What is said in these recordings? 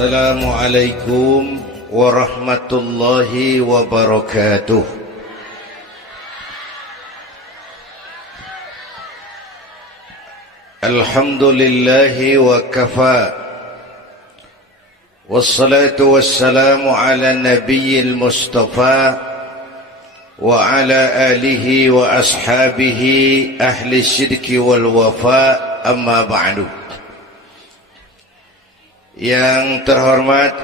Assalamualaikum warahmatullahi wabarakatuh. Alhamdulillahi wa kafa. Wassalatu wassalamu ala nabiyyil mustafa wa ala alihi wa ashabihi ahli syidki wal wafa, amma ba'du. Yang terhormat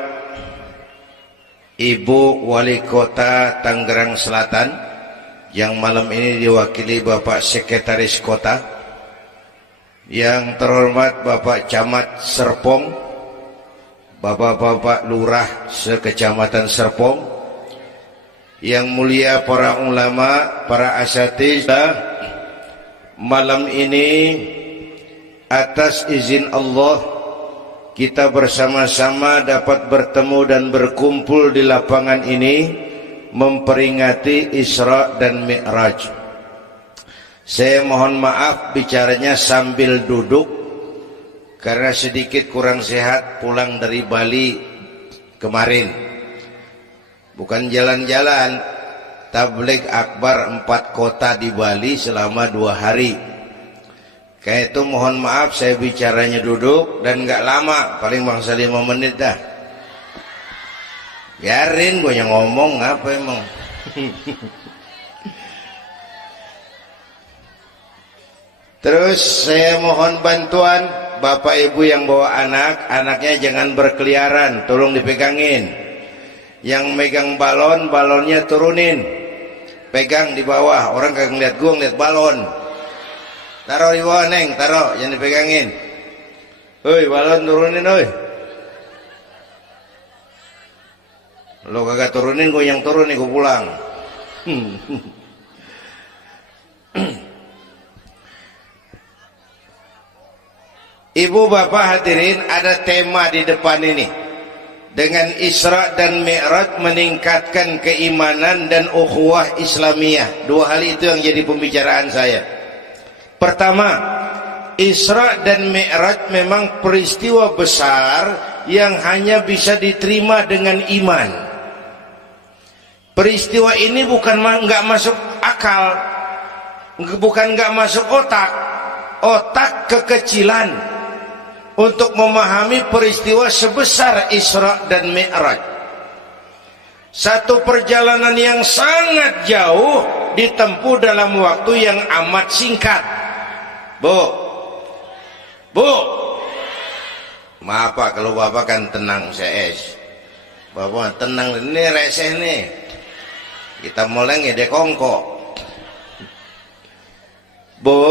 Ibu Wali Kota Tangerang Selatan, yang malam ini diwakili Bapak Sekretaris Kota. Yang terhormat Bapak Camat Serpong, Bapak-bapak Lurah sekecamatan Serpong, yang mulia para ulama, para asatidzah, malam ini atas izin Allah kita bersama-sama dapat bertemu dan berkumpul di lapangan ini memperingati Isra dan Mi'raj. Saya mohon maaf bicaranya sambil duduk karena sedikit kurang sehat pulang dari Bali kemarin. Bukan jalan-jalan, tabligh akbar 4 kota di Bali selama 2 hari. Kayak itu mohon maaf saya bicaranya duduk dan gak lama, paling bangsa 5 menit dah. Biarin gue yang ngomong, apa emang. Terus saya mohon bantuan Bapak Ibu yang bawa anak, anaknya jangan berkeliaran, tolong dipegangin. Yang megang balon, balonnya turunin, pegang di bawah, orang kagak ngeliat gue, ngeliat balon. Taruh di bawah neng, taruh, jangan dipegangin. Hoi, balon turunin, hoi. Lo kagak turunin, gue yang turun nih, gue pulang. Ibu bapak hadirin, ada tema di depan ini. Dengan Isra dan Mi'raj meningkatkan keimanan dan ukhuwah Islamiyah. 2 hal itu yang jadi pembicaraan saya. Pertama, Isra dan Mi'raj memang peristiwa besar yang hanya bisa diterima dengan iman. Peristiwa ini bukan nggak masuk akal, bukan nggak masuk otak kekecilan untuk memahami peristiwa sebesar Isra dan Mi'raj. Satu perjalanan yang sangat jauh ditempuh dalam waktu yang amat singkat. Bu, maaf Pak, kalau Bapak kan tenang, CS. Bapak tenang, ini reseh nih. Kita mulai ngede kongko. Bu,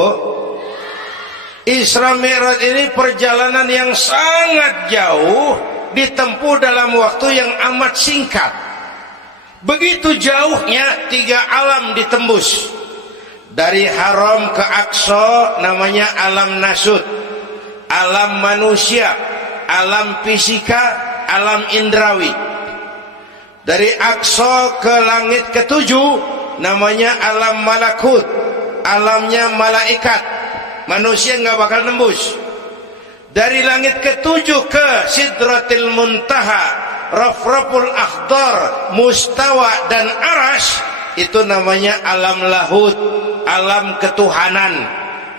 Isra Mi'raj ini perjalanan yang sangat jauh ditempuh dalam waktu yang amat singkat. Begitu jauhnya 3 alam ditembus. Dari Haram ke Aqsa namanya alam nasut, alam manusia, alam fisika, alam indrawi. Dari Aqsa ke langit ke-7 namanya alam malakut, alamnya malaikat. Manusia nggak bakal nembus. Dari langit ke-7 ke Sidratil Muntaha, Rafraful Akhdar, Mustawa dan Arash, itu namanya alam lahut, alam ketuhanan.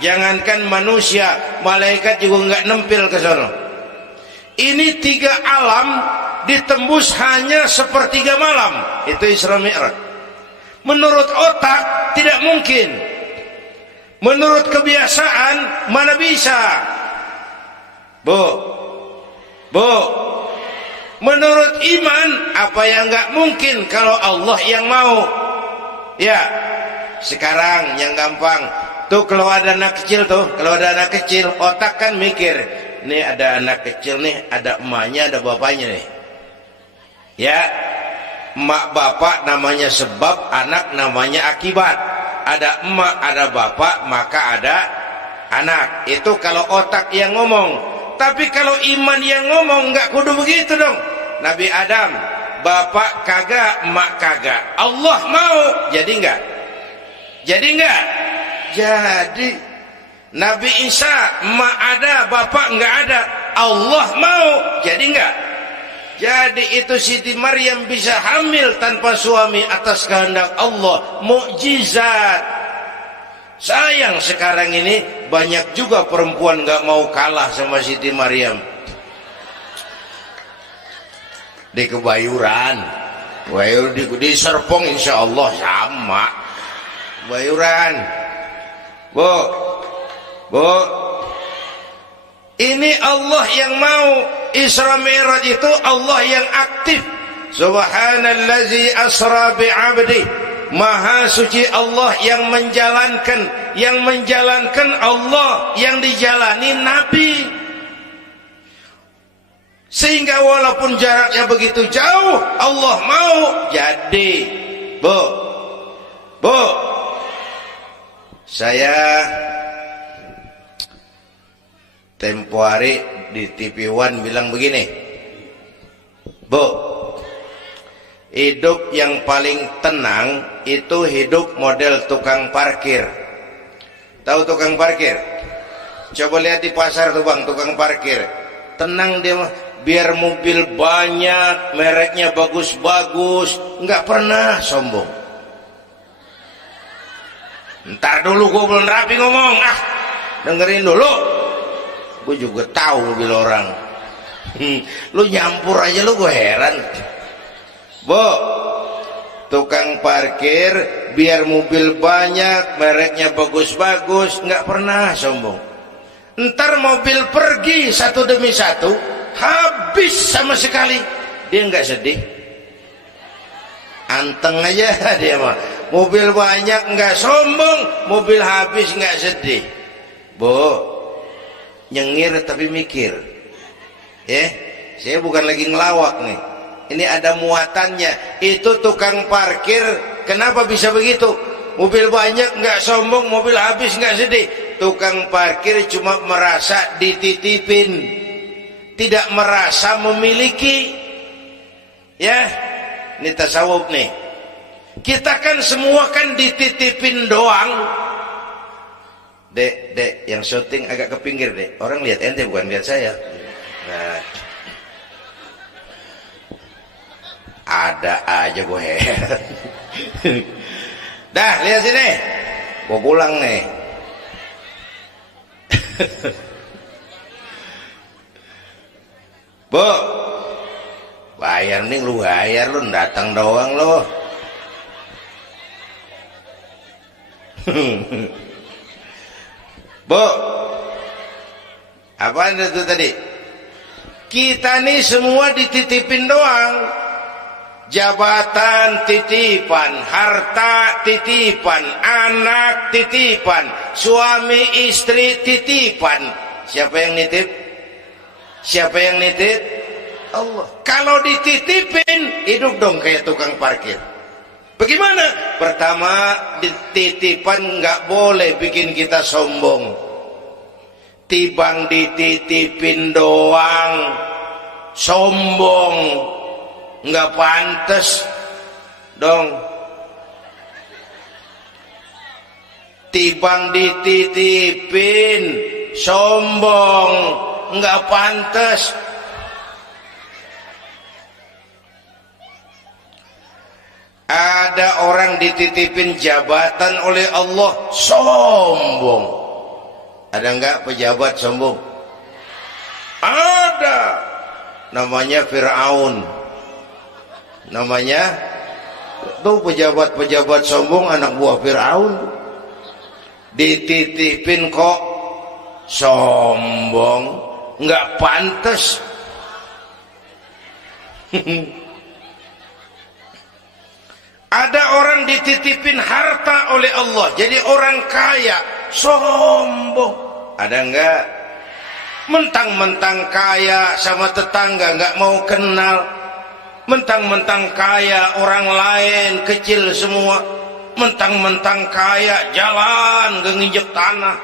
Jangankan manusia, malaikat juga nggak nempel ke sana. Ini 3 alam ditembus hanya sepertiga malam. Itu Isra Mi'raj. Menurut otak tidak mungkin. Menurut kebiasaan mana bisa. Bu, menurut iman apa yang nggak mungkin kalau Allah yang mau. Ya, sekarang yang gampang tuh, kalau ada anak kecil tuh, kalau ada anak kecil otak kan mikir, nih ada anak kecil nih, ada emaknya, ada bapaknya nih. Ya, emak bapak namanya sebab, anak namanya akibat. Ada emak, ada bapak, maka ada anak. Itu kalau otak yang ngomong. Tapi kalau iman yang ngomong, nggak kudu begitu dong. Nabi Adam, bapak kagak, emak kagak, Allah mau, jadi enggak? Jadi enggak? Jadi. Nabi Isa, emak ada, bapak enggak ada, Allah mau, jadi enggak? Jadi itu Siti Maryam bisa hamil tanpa suami atas kehendak Allah, mukjizat. Sayang sekarang ini banyak juga perempuan gak mau kalah sama Siti Maryam. Di Kebayuran, di Serpong insya Allah sama. Kebayuran, Bu, ini Allah yang mau. Isra Mi'raj itu Allah yang aktif. Subhanallazi asra bi'abdi. Maha suci Allah yang menjalankan Allah, yang dijalani Nabi. Sehingga walaupun jaraknya begitu jauh, Allah mau jadi. Bu, saya tempo hari di TV One bilang begini, Bu, hidup yang paling tenang itu hidup model tukang parkir. Tahu tukang parkir? Coba lihat di pasar tuh bang, tukang parkir. Tenang dia mah, biar mobil banyak, mereknya bagus-bagus, nggak pernah sombong. Ntar dulu gue belum rapi ngomong, dengerin dulu. Gue juga tahu mobil orang. Lu nyampur aja lu, gue heran. Bu, tukang parkir biar mobil banyak, mereknya bagus-bagus, nggak pernah sombong. Ntar mobil pergi satu demi satu, habis sama sekali, dia nggak sedih. Anteng aja dia mah. Mobil banyak nggak sombong, mobil habis nggak sedih. Bu, nyengir tapi mikir. Saya bukan lagi ngelawak nih. Ini ada muatannya. Itu tukang parkir kenapa bisa begitu? Mobil banyak nggak sombong, mobil habis nggak sedih. Tukang parkir cuma merasa dititipin, tidak merasa memiliki. Ya, ini tasawuf nih. Kita kan semua kan dititipin doang. Dek, yang syuting agak ke pinggir dek. Orang lihat ente bukan lihat saya. Nah, ada aja gue heran. Dah, lihat sini. Gue pulang nih. Bu, bayar nih, lu bayar, lu datang doang lu. Bu, apa itu tadi? Kita nih semua dititipin doang. Jabatan titipan, harta titipan, anak titipan, suami istri titipan. Siapa yang nitip? Siapa yang nitip? Allah. Kalau dititipin, hidup dong kayak tukang parkir. Bagaimana? Pertama, dititipan nggak boleh bikin kita sombong. Tibang dititipin doang, sombong, nggak pantas dong. Tibang dititipin, sombong, nggak pantas. Ada orang dititipin jabatan oleh Allah, sombong. Ada enggak pejabat sombong? Ada. Namanya Fir'aun. Namanya tuh pejabat-pejabat sombong, anak buah Fir'aun. Dititipin kok sombong, enggak pantas. Ada orang dititipin harta oleh Allah, jadi orang kaya, sombong. Ada enggak? Mentang-mentang kaya sama tetangga enggak mau kenal. Mentang-mentang kaya orang lain kecil semua. Mentang-mentang kaya jalan gak nginjek tanah.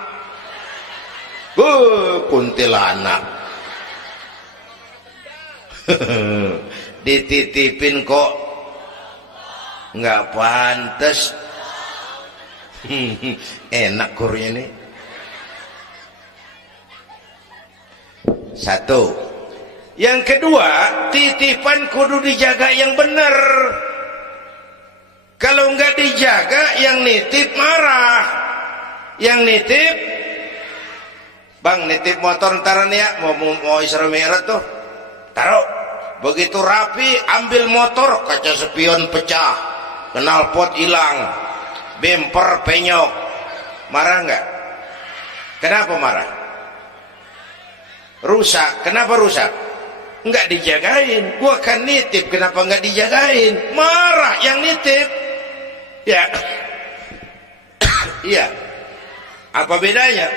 Kuntilanak. Dititipin kok nggak pantas. Enak kurnya nih. Satu, Yang kedua, titipan kudu dijaga yang benar. Kalau enggak dijaga, yang nitip marah. Yang nitip, bang nitip motor ntaran ya, mau Isra Mi'raj tuh, taruh. Begitu rapi, ambil motor, kaca spion pecah, knalpot hilang, bemper penyok. Marah enggak? Kenapa marah? Rusak. Kenapa rusak? Enggak dijagain. Gua kan nitip, kenapa enggak dijagain? Marah yang nitip. Ya. Iya. Apa bedanya?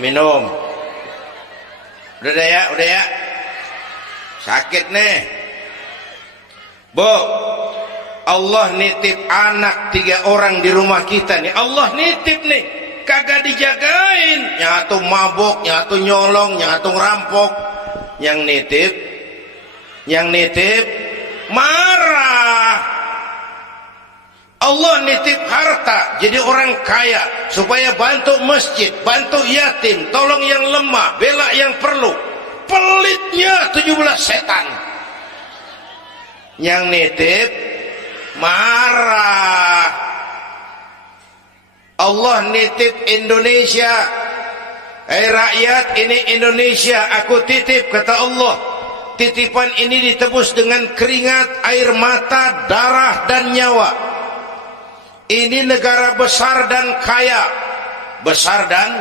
Minum. Udah ya. Sakit nih. Bu, Allah nitip anak 3 orang di rumah kita nih. Allah nitip nih, kagak dijagain. Nyatu mabok, nyatu nyolong, nyatu ngerampok. Yang nitip marah. Allah nitip harta jadi orang kaya supaya bantu masjid, bantu yatim, tolong yang lemah, bela yang perlu. Pelitnya 17 setan. Yang nitip marah. Allah nitip Indonesia. Rakyat, ini Indonesia aku titip, kata Allah. Titipan ini ditebus dengan keringat, air mata, darah dan nyawa. Ini negara besar dan kaya. Besar dan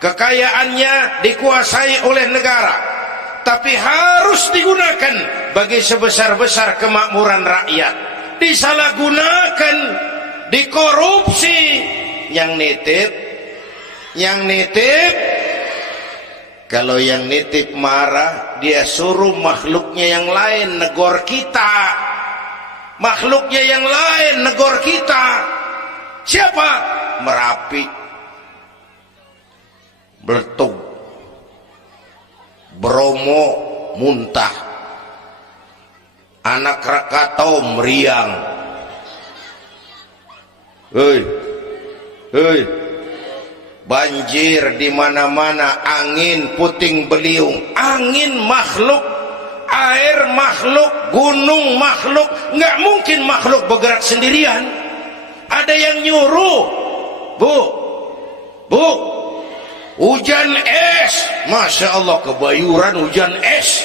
kekayaannya dikuasai oleh negara, tapi harus digunakan bagi sebesar-besar kemakmuran rakyat. Disalahgunakan, dikorupsi. Yang nitip, kalau yang nitip marah, dia suruh makhluknya yang lain negor kita. Makhluknya yang lain negor kita. Siapa? Merapi, Beletung, Bromo muntah, Anak Krakatau meriang. Hei, banjir di mana-mana, angin puting beliung, angin makhluk, air makhluk, gunung makhluk. Nggak mungkin makhluk bergerak sendirian. Ada yang nyuruh. Bu, hujan es. Masya Allah, kebayuran hujan es.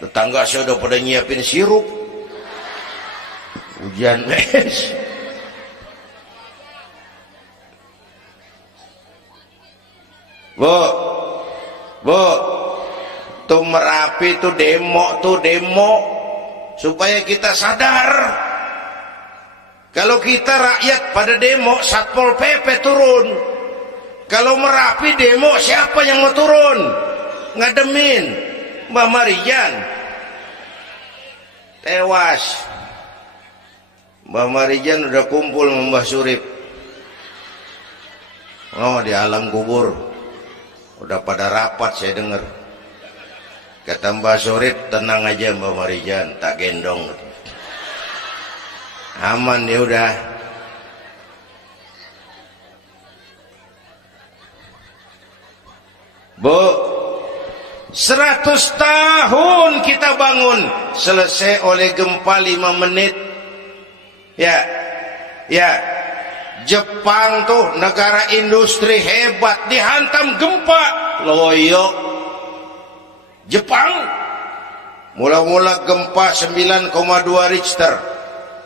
Tetangga saya udah pada nyiapin sirup. Hujan es. Bu, tuh Merapi tuh demo supaya kita sadar. Kalau kita rakyat pada demo, Satpol PP turun. Kalau Merapi demo, siapa yang mau turun? Ngademin Mbah Marijan tewas. Mbah Marijan udah kumpul sama Mbah Surip. Oh, di alam kubur udah pada rapat, saya dengar. Kata Mbah Surip, tenang aja Mbah Marijan, tak gendong. Aman ya udah. Bu, 100 tahun kita bangun, selesai oleh gempa 5 menit. Ya, Jepang tuh negara industri hebat, dihantam gempa, loyo. Jepang mula-mula gempa 9,2 Richter,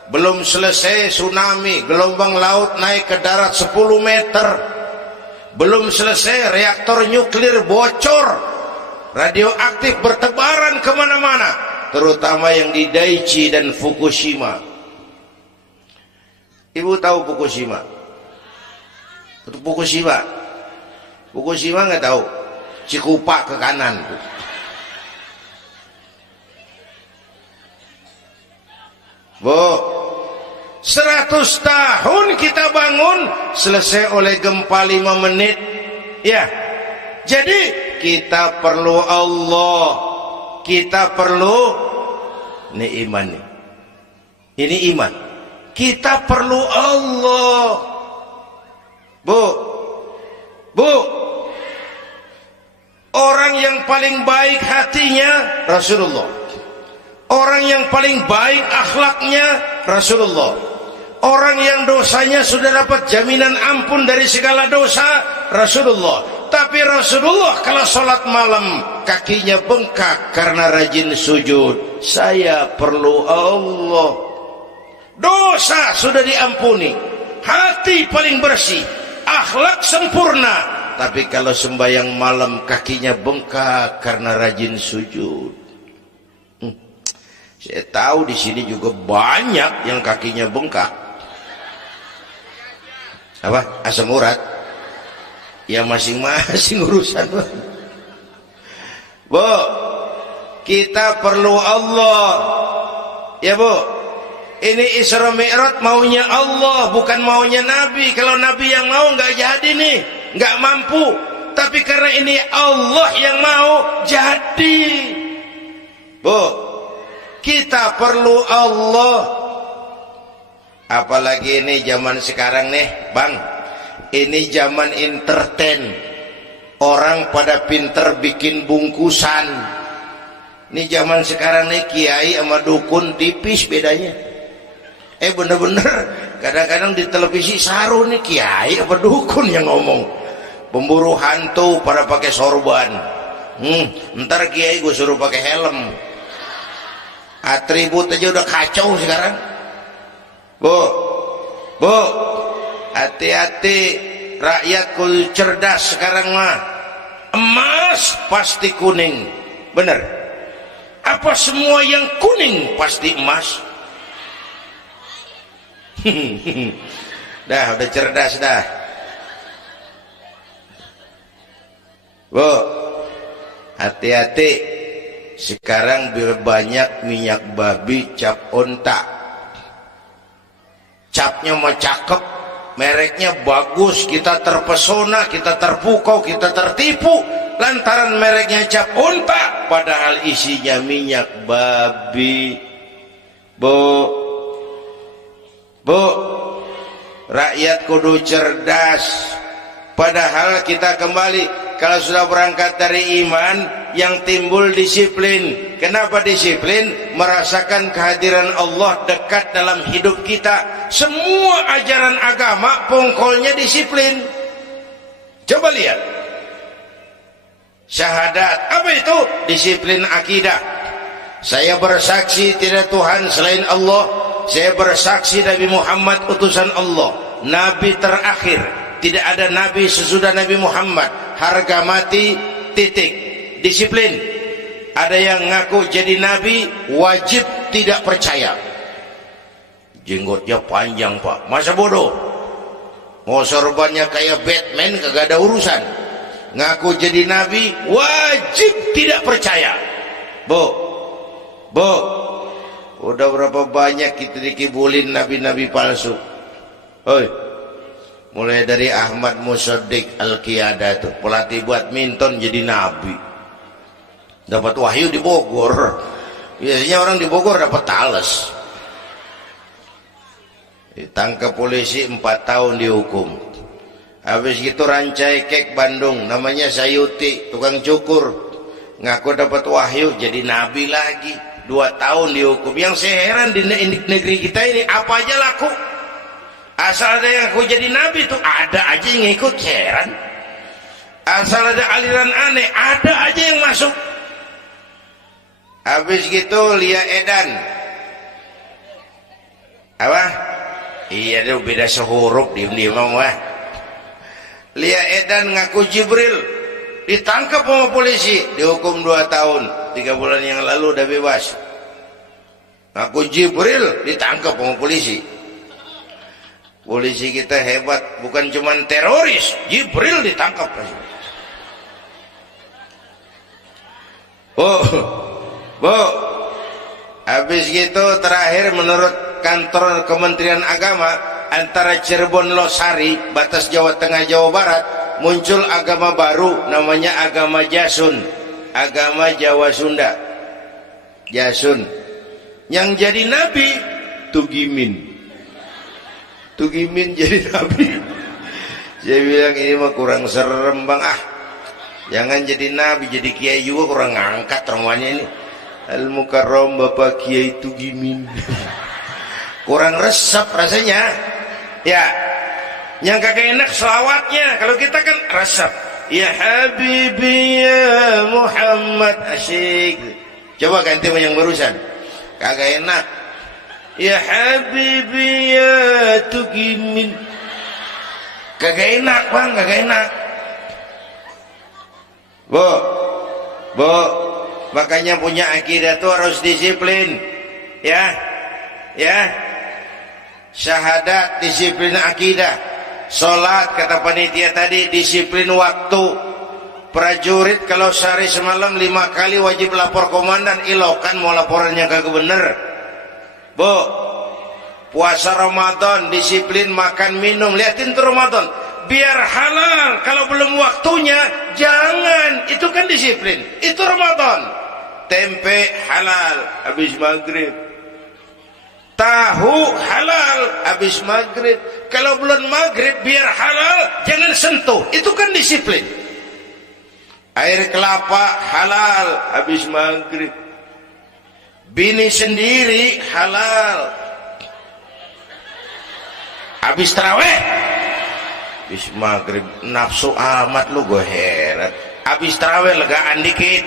belum selesai tsunami, gelombang laut naik ke darat 10 meter, belum selesai reaktor nuklir bocor, radioaktif bertebaran kemana-mana, terutama yang di Daiichi dan Fukushima. Ibu tahu Fukushima? Fukushima nggak tahu? Cikupa ke kanan. Bu, 100 tahun kita bangun, selesai oleh gempa 5 menit. Ya, jadi kita perlu Allah, kita perlu, ini iman nih. Ini iman. Kita perlu Allah. Bu, Orang yang paling baik hatinya Rasulullah. Orang yang paling baik akhlaknya Rasulullah. Orang yang dosanya sudah dapat jaminan ampun dari segala dosa Rasulullah. Tapi Rasulullah kalau sholat malam kakinya bengkak karena rajin sujud. Saya perlu Allah. Dosa sudah diampuni, hati paling bersih, akhlak sempurna. Tapi kalau sembahyang malam kakinya bengkak karena rajin sujud. Saya tahu di sini juga banyak yang kakinya bengkak. Apa? Asam urat? Ya masing-masing urusan. Bu, kita perlu Allah. Ya Bu, ini Isra Mi'raj maunya Allah, bukan maunya Nabi. Kalau Nabi yang mau nggak jadi nih, nggak mampu. Tapi karena ini Allah yang mau, jadi. Bu, kita perlu Allah. Apalagi ini zaman sekarang nih Bang, ini zaman entertain. Orang pada pinter bikin bungkusan. Ini zaman sekarang nih kiai sama dukun tipis bedanya. Bener-bener kadang-kadang di televisi saru nih kiai apa dukun yang ngomong. Pemburu hantu pada pakai sorban. Ntar kiai gue suruh pakai helm. Atribut aja udah kacau sekarang. Bu, hati-hati, rakyat kudu cerdas sekarang mah. Emas pasti kuning, bener? Apa semua yang kuning pasti emas? Dah, udah cerdas dah. Bu, hati-hati. Sekarang banyak minyak babi cap onta. Capnya mah cakep, mereknya bagus, kita terpesona, kita terpukau, kita tertipu lantaran mereknya cap onta, padahal isinya minyak babi. Bu, rakyat kudu cerdas. Padahal kita kembali, kalau sudah berangkat dari iman, yang timbul disiplin. Kenapa disiplin? Merasakan kehadiran Allah dekat dalam hidup kita. Semua ajaran agama pokoknya disiplin. Coba lihat. Syahadat, apa itu? Disiplin akidah. Saya bersaksi tidak Tuhan selain Allah. Saya bersaksi Nabi Muhammad utusan Allah, Nabi terakhir. Tidak ada Nabi sesudah Nabi Muhammad. Harga mati, titik. Disiplin. Ada yang ngaku jadi Nabi, wajib tidak percaya. Jenggotnya panjang Pak, masa bodoh? Mau sorbannya kayak Batman, kagak ada urusan. Ngaku jadi Nabi, wajib tidak percaya. Bu, udah berapa banyak kita dikibulin nabi-nabi palsu. Hoi, mulai dari Ahmad Musaddiq Al-Qiyada itu, pelatih badminton jadi nabi. Dapat wahyu di Bogor. Biasanya orang di Bogor dapat tales. Ditangkap polisi 4 tahun dihukum. Habis gitu Rancai Kek Bandung, namanya Sayuti, tukang cukur, ngaku dapat wahyu jadi nabi lagi. 2 tahun dihukum. Yang saya heran di negeri kita ini apa aja laku. Asal ada yang aku jadi nabi tuh ada aja yang ngikut, heran. Asal ada aliran aneh ada aja yang masuk. Habis gitu Lia Edan. Apa? Iya deh, beda sehuruf, diem-diem mah. Lia Edan ngaku Jibril, ditangkap sama polisi, dihukum 2 tahun. 3 bulan yang lalu udah bebas. Ngaku Jibril, ditangkap sama polisi. Polisi kita hebat, bukan cuma teroris, Jibril ditangkap. Bu, habis gitu terakhir menurut kantor Kementerian Agama, antara Cirebon Losari, batas Jawa Tengah Jawa Barat, muncul agama baru namanya agama Jasun, agama Jawa Sunda. Jasun. Yang jadi nabi Tugimin. Tugimin jadi nabi. Saya bilang ini mah kurang serem Bang. Jangan jadi nabi, jadi kiai juga kurang ngangkat rumahnya ini. Al Mukarram Bapak Kiai Tugimin. Kurang resep rasanya. Ya, yang kagak enak selawatnya. Kalau kita kan resep. Ya Habibi ya Muhammad, asyik. Coba ganti yang barusan. Kagak enak. Ya Habibi ya Tugimin. Kagak enak bang, kagak enak. Bu, makanya punya akidah tuh harus disiplin. Ya, syahadat disiplin akidah. Sholat kata panitia tadi disiplin waktu. Prajurit kalau sehari semalam 5 kali wajib lapor komandan. Ilokan mau laporannya kagak bener. Bu, puasa Ramadan disiplin makan minum. Liatin tuh Ramadan biar halal. Kalau belum waktunya jangan. Itu kan disiplin. Itu Ramadan. Tempe halal habis maghrib. Tahu halal habis maghrib. Kalau belum maghrib biar halal jangan sentuh. Itu kan disiplin. Air kelapa halal habis maghrib. Bini sendiri halal habis taraweh. Habis maghrib nafsu amat lu, gue heran. Habis taraweh legaan dikit.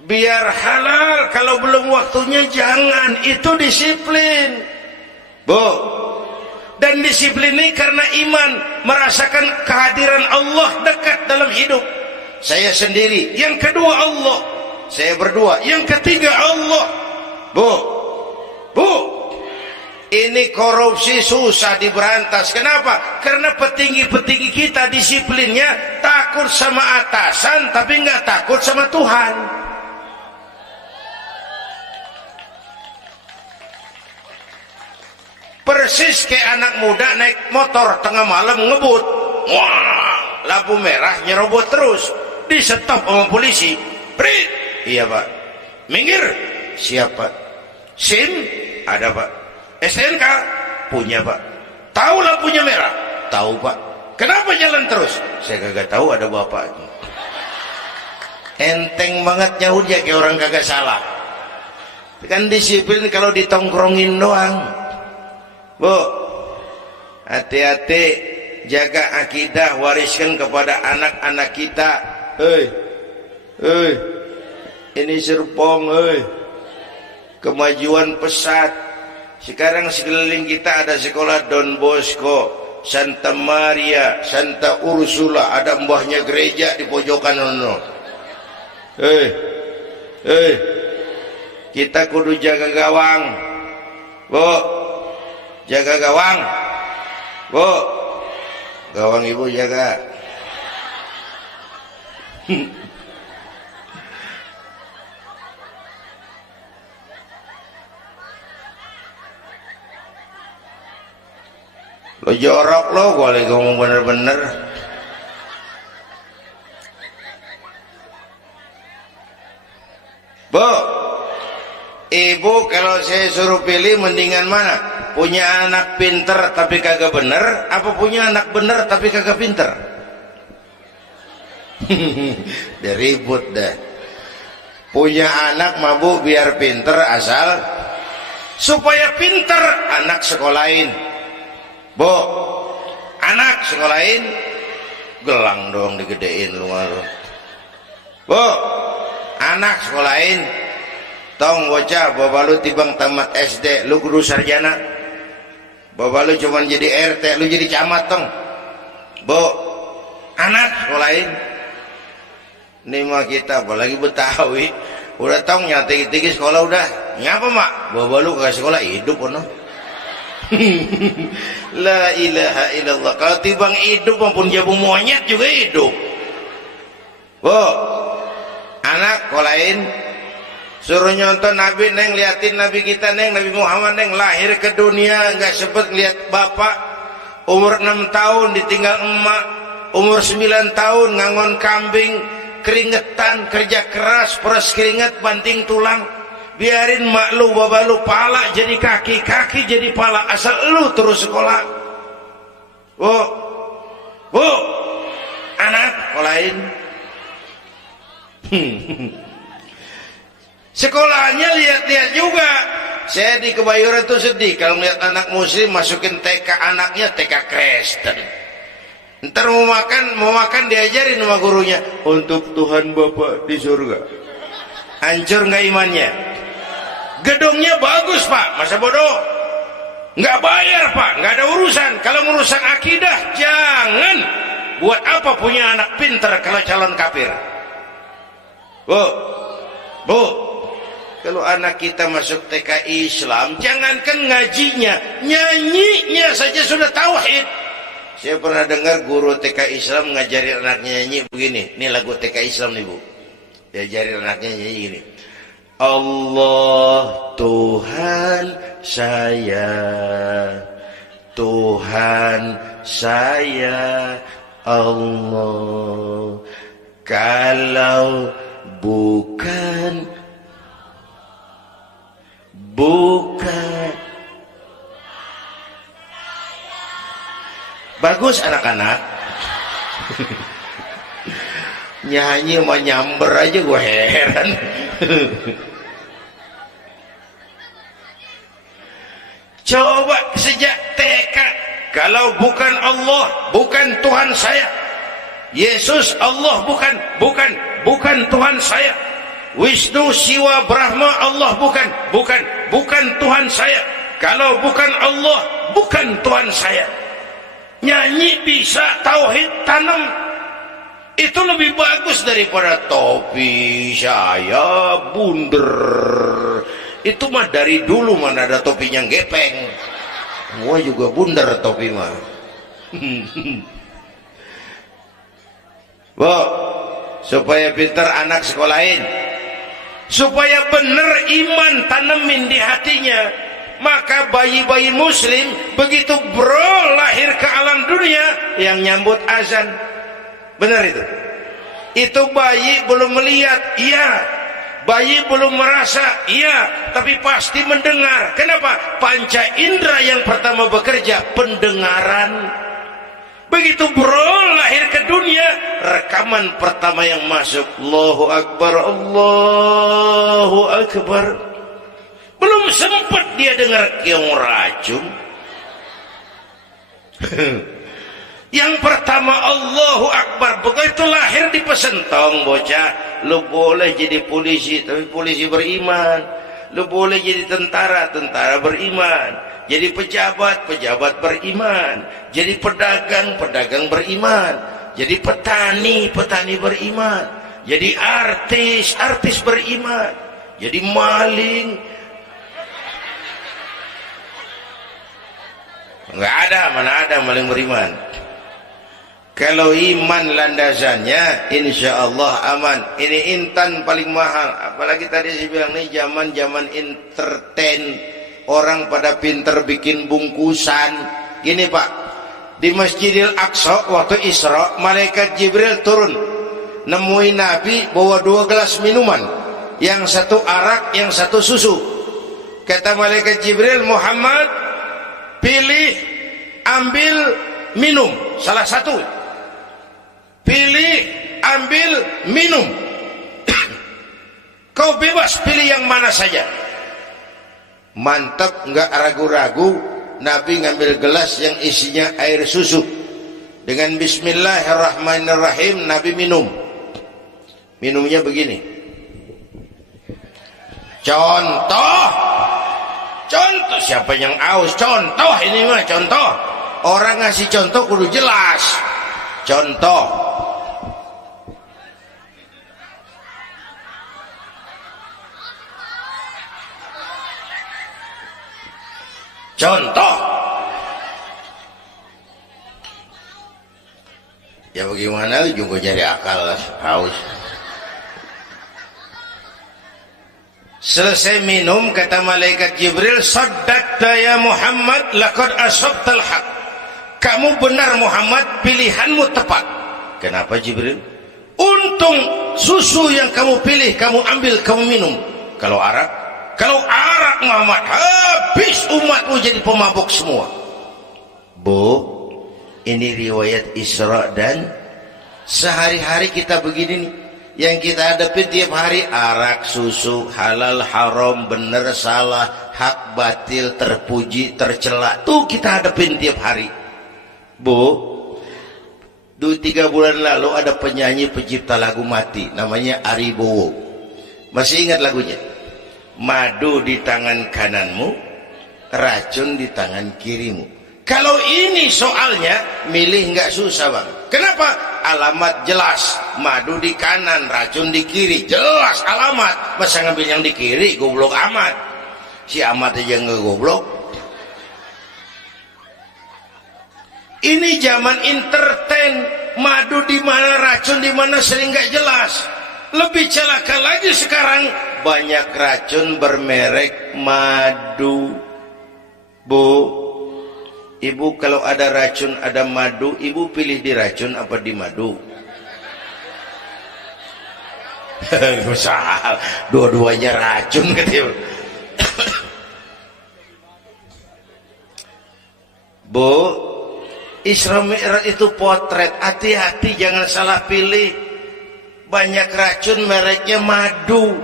Biar halal, kalau belum waktunya jangan. Itu disiplin, Bu. Dan disiplin ini karena iman, merasakan kehadiran Allah dekat dalam hidup. Saya sendiri, yang kedua Allah. Saya berdua, yang ketiga Allah. Bu, ini korupsi susah diberantas. Kenapa? Karena petinggi-petinggi kita disiplinnya takut sama atasan, tapi nggak takut sama Tuhan. Persis kayak anak muda naik motor tengah malam ngebut. Wah, lampu merah nyerobot terus. Disetop sama polisi. Brit. Iya pak. Minggir. Siap pak. SIM ada pak. STNK punya pak. Tahu lampunya merah? Tahu pak. Kenapa jalan terus? Saya kagak tahu, ada bapaknya. Enteng banget nyahutnya kayak orang kagak salah. Kan disiplin kalau ditongkrongin doang. Bu, hati-hati, jaga akidah, wariskan kepada anak-anak kita. Hei, ini Serpong, kemajuan pesat. Sekarang sekeliling kita ada sekolah Don Bosco, Santa Maria, Santa Ursula, ada mbahnya gereja di pojokan ono. Kita kudu jaga gawang, Bu. Jaga gawang, Bu. Gawang ibu jaga. Lo jorok lo, gua lagi ngomong bener-bener. Bu, ibu kalau saya suruh pilih mendingan mana? Punya anak pinter tapi kagak bener, apa punya anak bener tapi kagak pinter? Dia ribut dah. Punya anak mabuk biar pinter, asal supaya pinter anak sekolahin. Bu, anak sekolahin, gelang dong digedein lu malu. Bu, anak sekolahin, tong bocah, bapak lu tibang tamat SD, lu guru sarjana. Bapak lu cuma jadi RT, lu jadi camat tong. Bu, anak sekolahin. Ini mah kita apalagi Betawi, udah tong nyati-tiki sekolah udah. Ngapa mak? Bapak lu ke sekolah hidup ono. La ilaha illallah. Kalau tibang hidup maupun jabu monyet juga hidup. Bu, anak sekolahin. Suruh nyonton Nabi, neng, liatin Nabi kita, neng, Nabi Muhammad, neng, lahir ke dunia nggak sempet lihat bapak. Umur 6 tahun ditinggal emak, umur 9 tahun ngangon kambing, keringetan, kerja keras, peras keringat, banting tulang. biarin mak lu baba lu pala jadi kaki, kaki jadi pala, asal lu terus sekolah. Bu anak sekolahin. Sekolahnya lihat-lihat juga. Saya di Kebayoran tuh sedih kalau melihat anak muslim masukin TK, anaknya TK Kristen. Ntar mau makan diajarin sama gurunya untuk Tuhan Bapa di surga. Hancur nggak imannya? Gedungnya bagus Pak, masa bodoh? Nggak bayar Pak, nggak ada urusan. Kalau urusan akidah jangan. Buat apa punya anak pinter kalau calon kafir? Bu, kalau anak kita masuk TK Islam, jangankan ngajinya, nyanyinya saja sudah tauhid. Saya pernah dengar guru TK Islam ngajarin anaknya nyanyi begini. Ini lagu TK Islam nih Bu. Diajarin anaknya nyanyi gini. Allah Tuhan saya, Tuhan saya Allah. Kalau bukan bagus anak-anak. Nyanyi mau nyamber aja gue heran. Coba sejak TK, kalau bukan Allah, bukan Tuhan saya. Yesus Allah bukan Tuhan saya. Wisnu Siwa Brahma Allah bukan Tuhan saya. Kalau bukan Allah, bukan Tuhan saya. Nyanyi bisa, tauhid tanam. Itu lebih bagus daripada topi saya bunder. Itu mah dari dulu mana ada topinya gepeng. Gua juga bunder topi mah. Bu, supaya pintar anak sekolahin, supaya bener iman tanemin di hatinya. Maka bayi-bayi muslim begitu bro lahir ke alam dunia yang nyambut azan. Benar itu? Itu bayi belum melihat, iya. Bayi belum merasa, iya. Tapi pasti mendengar. Kenapa? Panca indera yang pertama bekerja, pendengaran. Begitu bro lahir ke dunia, rekaman pertama yang masuk, Allahu Akbar, Allahu Akbar. Belum sempat dia dengar keong racun. Yang pertama Allahu Akbar. Begitu lahir dipesentong bocah, lu boleh jadi polisi, tapi polisi beriman. Lu boleh jadi tentara, tentara beriman. Jadi pejabat, pejabat beriman. Jadi pedagang, pedagang beriman. Jadi petani, petani beriman. Jadi artis, artis beriman. Jadi maling. Enggak ada, mana ada maling beriman. Kalau iman landasannya, insya Allah aman. Ini intan paling mahal. Apalagi tadi saya bilang nih zaman entertain. Orang pada pinter bikin bungkusan. Gini Pak, di Masjidil Aqsa waktu Isra, malaikat Jibril turun, nemuin Nabi bawa 2 gelas minuman, yang satu arak, yang satu susu. Kata malaikat Jibril, Muhammad, pilih, ambil, minum salah satu. Pilih, ambil, minum. Kau bebas pilih yang mana saja. Mantap, enggak ragu-ragu. Nabi ngambil gelas yang isinya air susu. Dengan bismillahirrahmanirrahim Nabi minum. Minumnya begini. Contoh, siapa yang aus? Contoh ini mah contoh. Orang ngasih contoh kudu jelas. Contoh. Contoh. Ya bagaimana juga cari akal haus. Selesai minum kata malaikat Jibril, saddaqta ya Muhammad laqad asabtal haq. Kamu benar Muhammad, pilihanmu tepat. Kenapa Jibril? Untung susu yang kamu pilih, kamu ambil, kamu minum. Kalau arak, Kalau arak Muhammad, habis umatmu jadi pemabuk semua. Bu, ini riwayat Isra dan sehari-hari kita begini nih. Yang kita hadapi tiap hari arak, susu, halal, haram, benar, salah, hak, batil, terpuji, tercela. Tuh kita hadapin tiap hari. Bu, 2-3 bulan lalu ada penyanyi pencipta lagu mati, namanya Ari Bowo. Masih ingat lagunya? Madu di tangan kananmu, racun di tangan kirimu. Kalau ini soalnya, milih nggak susah bang. Kenapa? Alamat jelas, madu di kanan, racun di kiri, jelas alamat. Masa ngambil yang di kiri, goblok amat. Si amat aja nggak goblok. Ini zaman entertain, madu di mana, racun di mana sering nggak jelas. Lebih celaka lagi sekarang, banyak racun bermerek madu. Bu, ibu kalau ada racun ada madu, ibu pilih di racun apa di madu? Misal dua-duanya racun gitu. Bu, Isra Mi'raj itu potret, hati-hati jangan salah pilih. Banyak racun mereknya madu.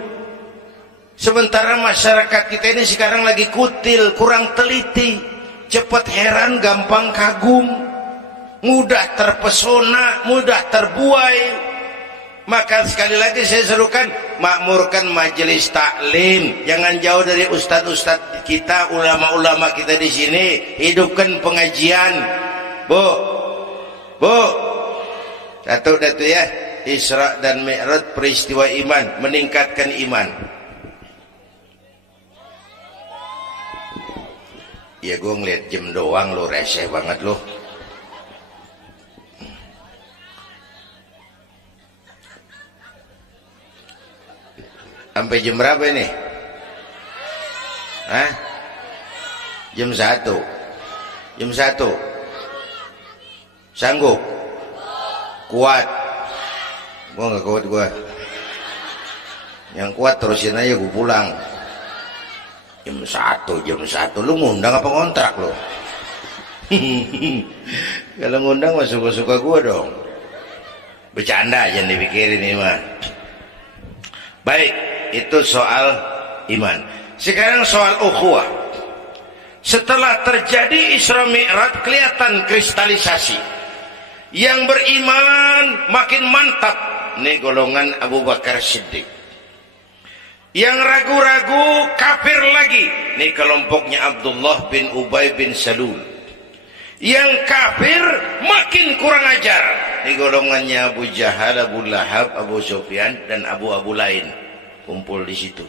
Sementara masyarakat kita ini sekarang lagi kutil, kurang teliti, cepat heran, gampang kagum, mudah terpesona, mudah terbuai. Maka sekali lagi saya serukan, makmurkan majelis taklim, jangan jauh dari ustadz-ustadz kita, ulama-ulama kita di sini. Hidupkan pengajian. Bu, satu ya, Isra dan Mi'raj peristiwa iman, meningkatkan iman. Ya gue ngeliat jam doang, lo reseh banget lo. Sampai jam berapa ini? Hah? Jam 1. Jam 1. Sanggup? Kuat? Gua nggak kuat gua. Yang kuat terusin aja, gua pulang. Jam 1. Lu ngundang apa ngontrak lu? Kalau ngundang mah suka-suka gua dong. Bercanda, jangan dipikirin ini mah. Baik, itu soal iman. Sekarang soal ukhuwah. Setelah terjadi Isra Mi'raj, kelihatan kristalisasi. Yang beriman makin mantap, ini golongan Abu Bakar Siddiq. Yang ragu-ragu kafir lagi, ini kelompoknya Abdullah bin Ubay bin Salul. Yang kafir makin kurang ajar, ini golongannya Abu Jahal, Abu Lahab, Abu Sufyan dan Abu lain kumpul di situ.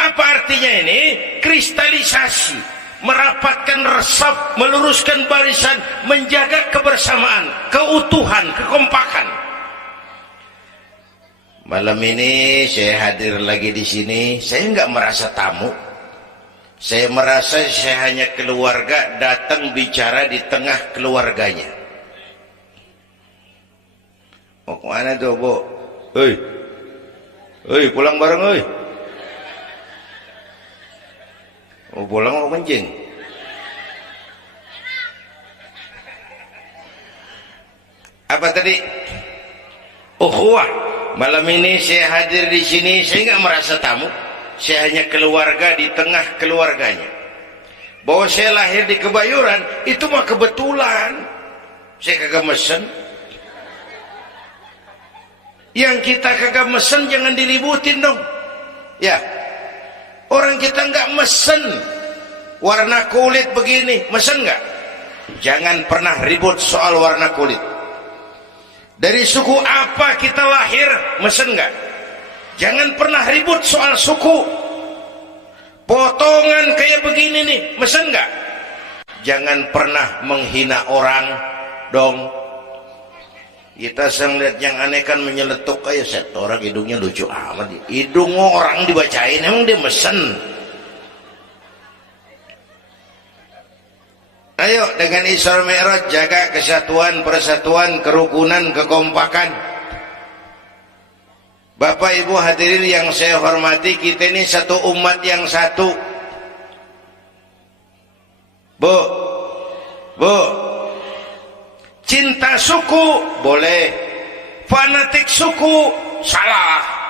Apa artinya ini? Kristalisasi, merapatkan resep, meluruskan barisan, menjaga kebersamaan, keutuhan, kekompakan. Malam ini saya hadir lagi di sini, saya nggak merasa tamu. Saya merasa saya hanya keluarga datang bicara di tengah keluarganya. Mau kemana tuh, Bu? Hei, pulang bareng, hei. Mau pulang mau kencing? Apa tadi? Ukhuwah. Malam ini saya hadir di sini, saya nggak merasa tamu. Saya hanya keluarga di tengah keluarganya. Bahwa saya lahir di Kebayoran itu mah kebetulan. Saya kagak mesen. Yang kita kagak mesen jangan diributin dong. Ya. Orang kita nggak mesen warna kulit begini, mesen nggak? Jangan pernah ribut soal warna kulit. Dari suku apa kita lahir, mesen nggak? Jangan pernah ribut soal suku. Potongan kayak begini nih, mesen nggak? Jangan pernah menghina orang dong. Kita sering lihat yang aneh kan menyeletuk kayak set orang hidungnya lucu amat. Hidung orang dibacain, emang dia mesen. Ayo dengan Isra Mi'raj jaga kesatuan, persatuan, kerukunan, kekompakan. Bapak Ibu hadirin yang saya hormati, kita ini satu umat yang satu. Bu, cinta suku boleh, fanatik suku salah.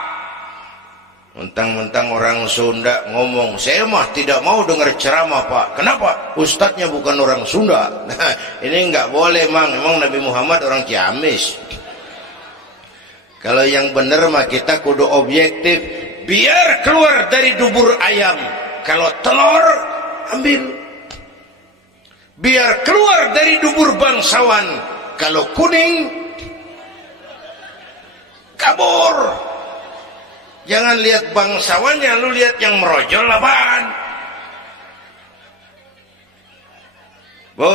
Mentang-mentang orang Sunda ngomong, saya mah tidak mau dengar ceramah Pak. Kenapa? Ustadznya bukan orang Sunda. Nah, ini nggak boleh Mang. Emang Nabi Muhammad orang Ciamis. Kalau yang benar mah kita kudu objektif. Biar keluar dari dubur ayam. Kalau telur ambil. Biar keluar dari dubur bangsawan. Kalau kuning kabur. Jangan lihat bangsawannya, lu lihat yang merojol apaan. Bu,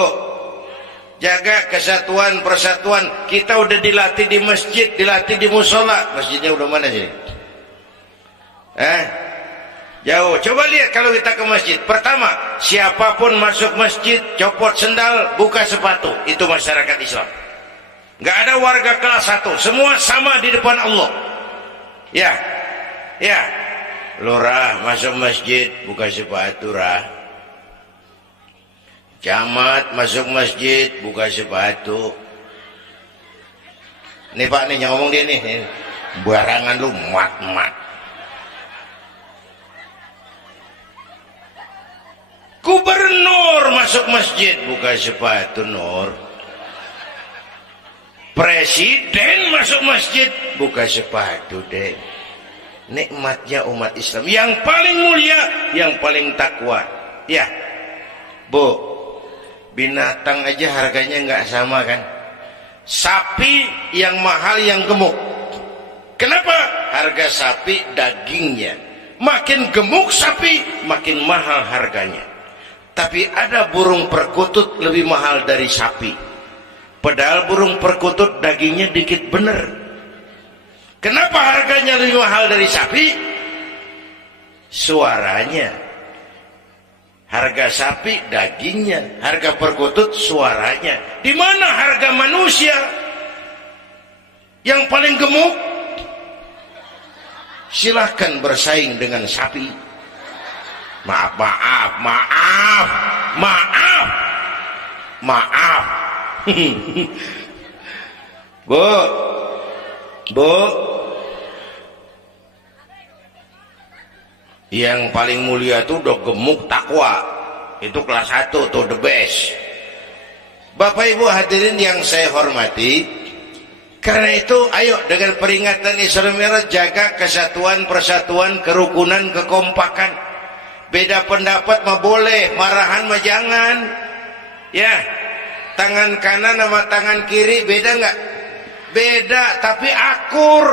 jaga kesatuan, persatuan. Kita udah dilatih di masjid, dilatih di musola. Masjidnya udah mana sih? Jauh. Coba lihat kalau kita ke masjid. Pertama, siapapun masuk masjid, copot sendal, buka sepatu. Itu masyarakat Islam. Nggak ada warga kelas 1. Semua sama di depan Allah. Ya, lurah masuk masjid buka sepatu rah. Camat masuk masjid buka sepatu. Nih Pak nih yang ngomong dia nih. Barangan lu mat. Gubernur masuk masjid buka sepatu Nur. Presiden masuk masjid buka sepatu deh. Nikmatnya umat Islam yang paling mulia, yang paling takwa. Ya, Bu, binatang aja harganya nggak sama kan? Sapi yang mahal, yang gemuk. Kenapa? Harga sapi dagingnya. Makin gemuk sapi, makin mahal harganya. Tapi ada burung perkutut lebih mahal dari sapi. Padahal burung perkutut dagingnya dikit bener. Kenapa harganya lebih mahal dari sapi? Suaranya. Harga sapi dagingnya, harga perkutut suaranya. Di mana harga manusia yang paling gemuk? Silahkan bersaing dengan sapi. Maaf. Bu, yang paling mulia itu udah gemuk takwa, itu kelas 1 tuh the best. Bapak Ibu hadirin yang saya hormati, karena itu ayo dengan peringatan Isra Mi'raj jaga kesatuan, persatuan, kerukunan, kekompakan. Beda pendapat mah boleh, marahan mah jangan. Ya, tangan kanan sama tangan kiri beda nggak? Beda, tapi akur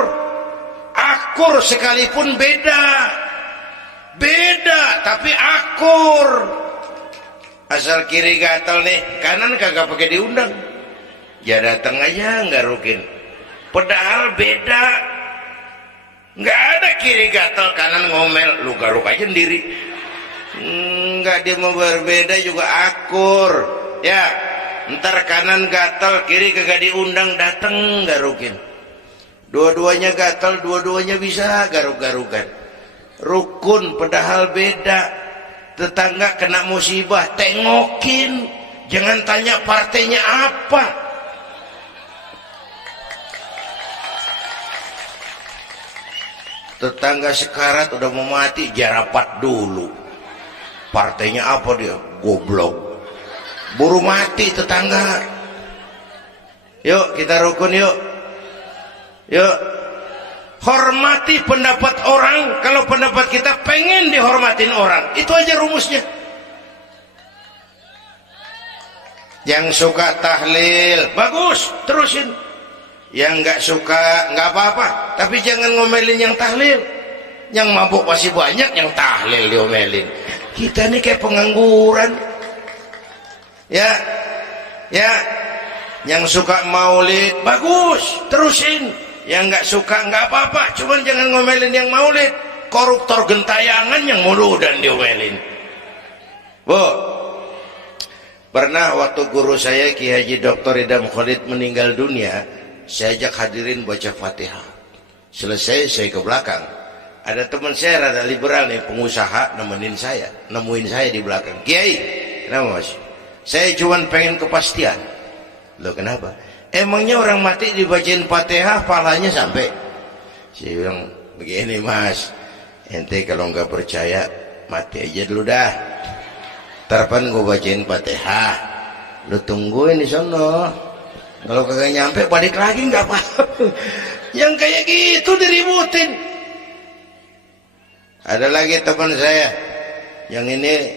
sekalipun beda, tapi akur. Asal kiri gatal nih, kanan kagak pakai diundang, ya datang aja nggak rukin. Padahal beda, nggak ada kiri gatal kanan ngomel, lu garuk aja sendiri. Nggak, dia mau berbeda juga akur. Ya, ntar kanan gatal, kiri kagak diundang, dateng garukin. Dua-duanya gatal, dua-duanya bisa garuk-garukan. Rukun padahal beda. Tetangga kena musibah, tengokin. Jangan tanya partainya apa. Tetangga sekarat udah mau mati, jarapat dulu. Partainya apa dia? Goblok. Buru mati tetangga. Yuk kita rukun yuk. Hormati pendapat orang. Kalau pendapat kita pengen dihormatin orang, itu aja rumusnya. Yang suka tahlil bagus, terusin. Yang nggak suka nggak apa-apa, tapi jangan ngomelin yang tahlil. Yang mabuk masih banyak, yang tahlil diomelin. Kita nih kayak pengangguran. Ya, yang suka maulid bagus, terusin. Yang nggak suka nggak apa-apa, cuman jangan ngomelin yang maulid. Koruptor gentayangan yang mulu dan diomelin. Bu, Pernah waktu guru saya Ki Haji Dr. Idam Khalid meninggal dunia, saya ajak hadirin baca Fatihah. Selesai saya ke belakang. Ada teman saya rada liberal nih, pengusaha, nemuin saya di belakang. Kiai, kenapa mas? Saya cuma pengen kepastian. Loh kenapa? Emangnya orang mati dibacain Fatihah, pahalanya sampai? Saya bilang, begini mas, ente kalau nggak percaya, mati aja dulu dah. Terpan gue bacain Fatihah, lu tungguin di sono. Kalau kagak nyampe balik lagi nggak apa-apa. Yang kayak gitu diributin. Ada lagi teman saya, yang ini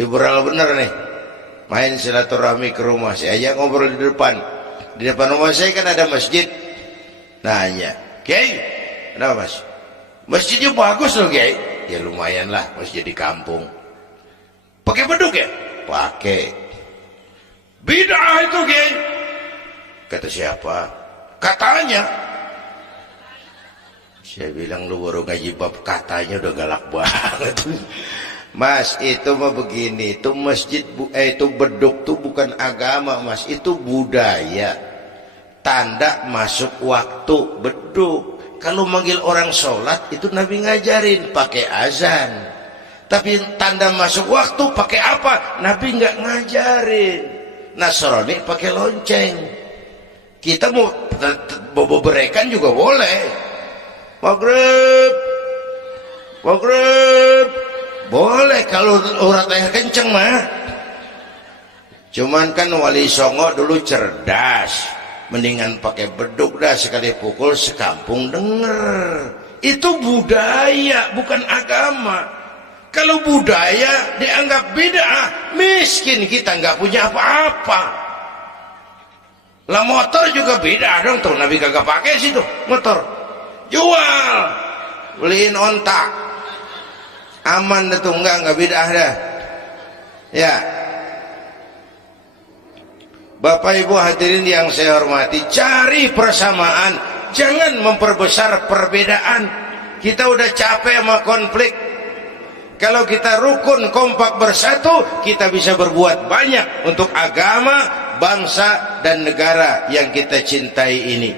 liberal bener nih, main silaturahmi ke rumah. Saya ajak ngobrol di depan. Di depan rumah saya kan ada masjid. Nanya, Kiai, kenapa mas? Masjidnya bagus loh Kiai. Ya lumayan lah, masjid di kampung. Pakai beduk ya? Pakai. Bid'ah itu Kiai. Kata siapa? Katanya. Saya bilang lu baru ngaji bab katanya udah galak banget. Mas, itu mah begini, itu masjid itu beduk tuh bukan agama mas, itu budaya. Tanda masuk waktu beduk. Kalau manggil orang sholat itu Nabi ngajarin pakai azan. Tapi tanda masuk waktu pakai apa? Nabi nggak ngajarin. Nasrani pakai lonceng. Kita mau bobrekan juga boleh. Maghrib boleh kalau urat leher kenceng mah. Cuman kan Wali Songo dulu cerdas, mendingan pakai beduk dah, sekali pukul sekampung denger. Itu budaya bukan agama. Kalau budaya dianggap bid'ah, miskin kita nggak punya apa-apa. Lah motor juga bid'ah dong tuh, Nabi kagak pakai situ motor. Jual, beliin ontak, aman dah tuh, enggak bid'ah dah. Ya, Bapak Ibu hadirin yang saya hormati, cari persamaan, jangan memperbesar perbedaan. Kita udah capek sama konflik. Kalau kita rukun kompak bersatu, kita bisa berbuat banyak untuk agama, bangsa dan negara yang kita cintai ini.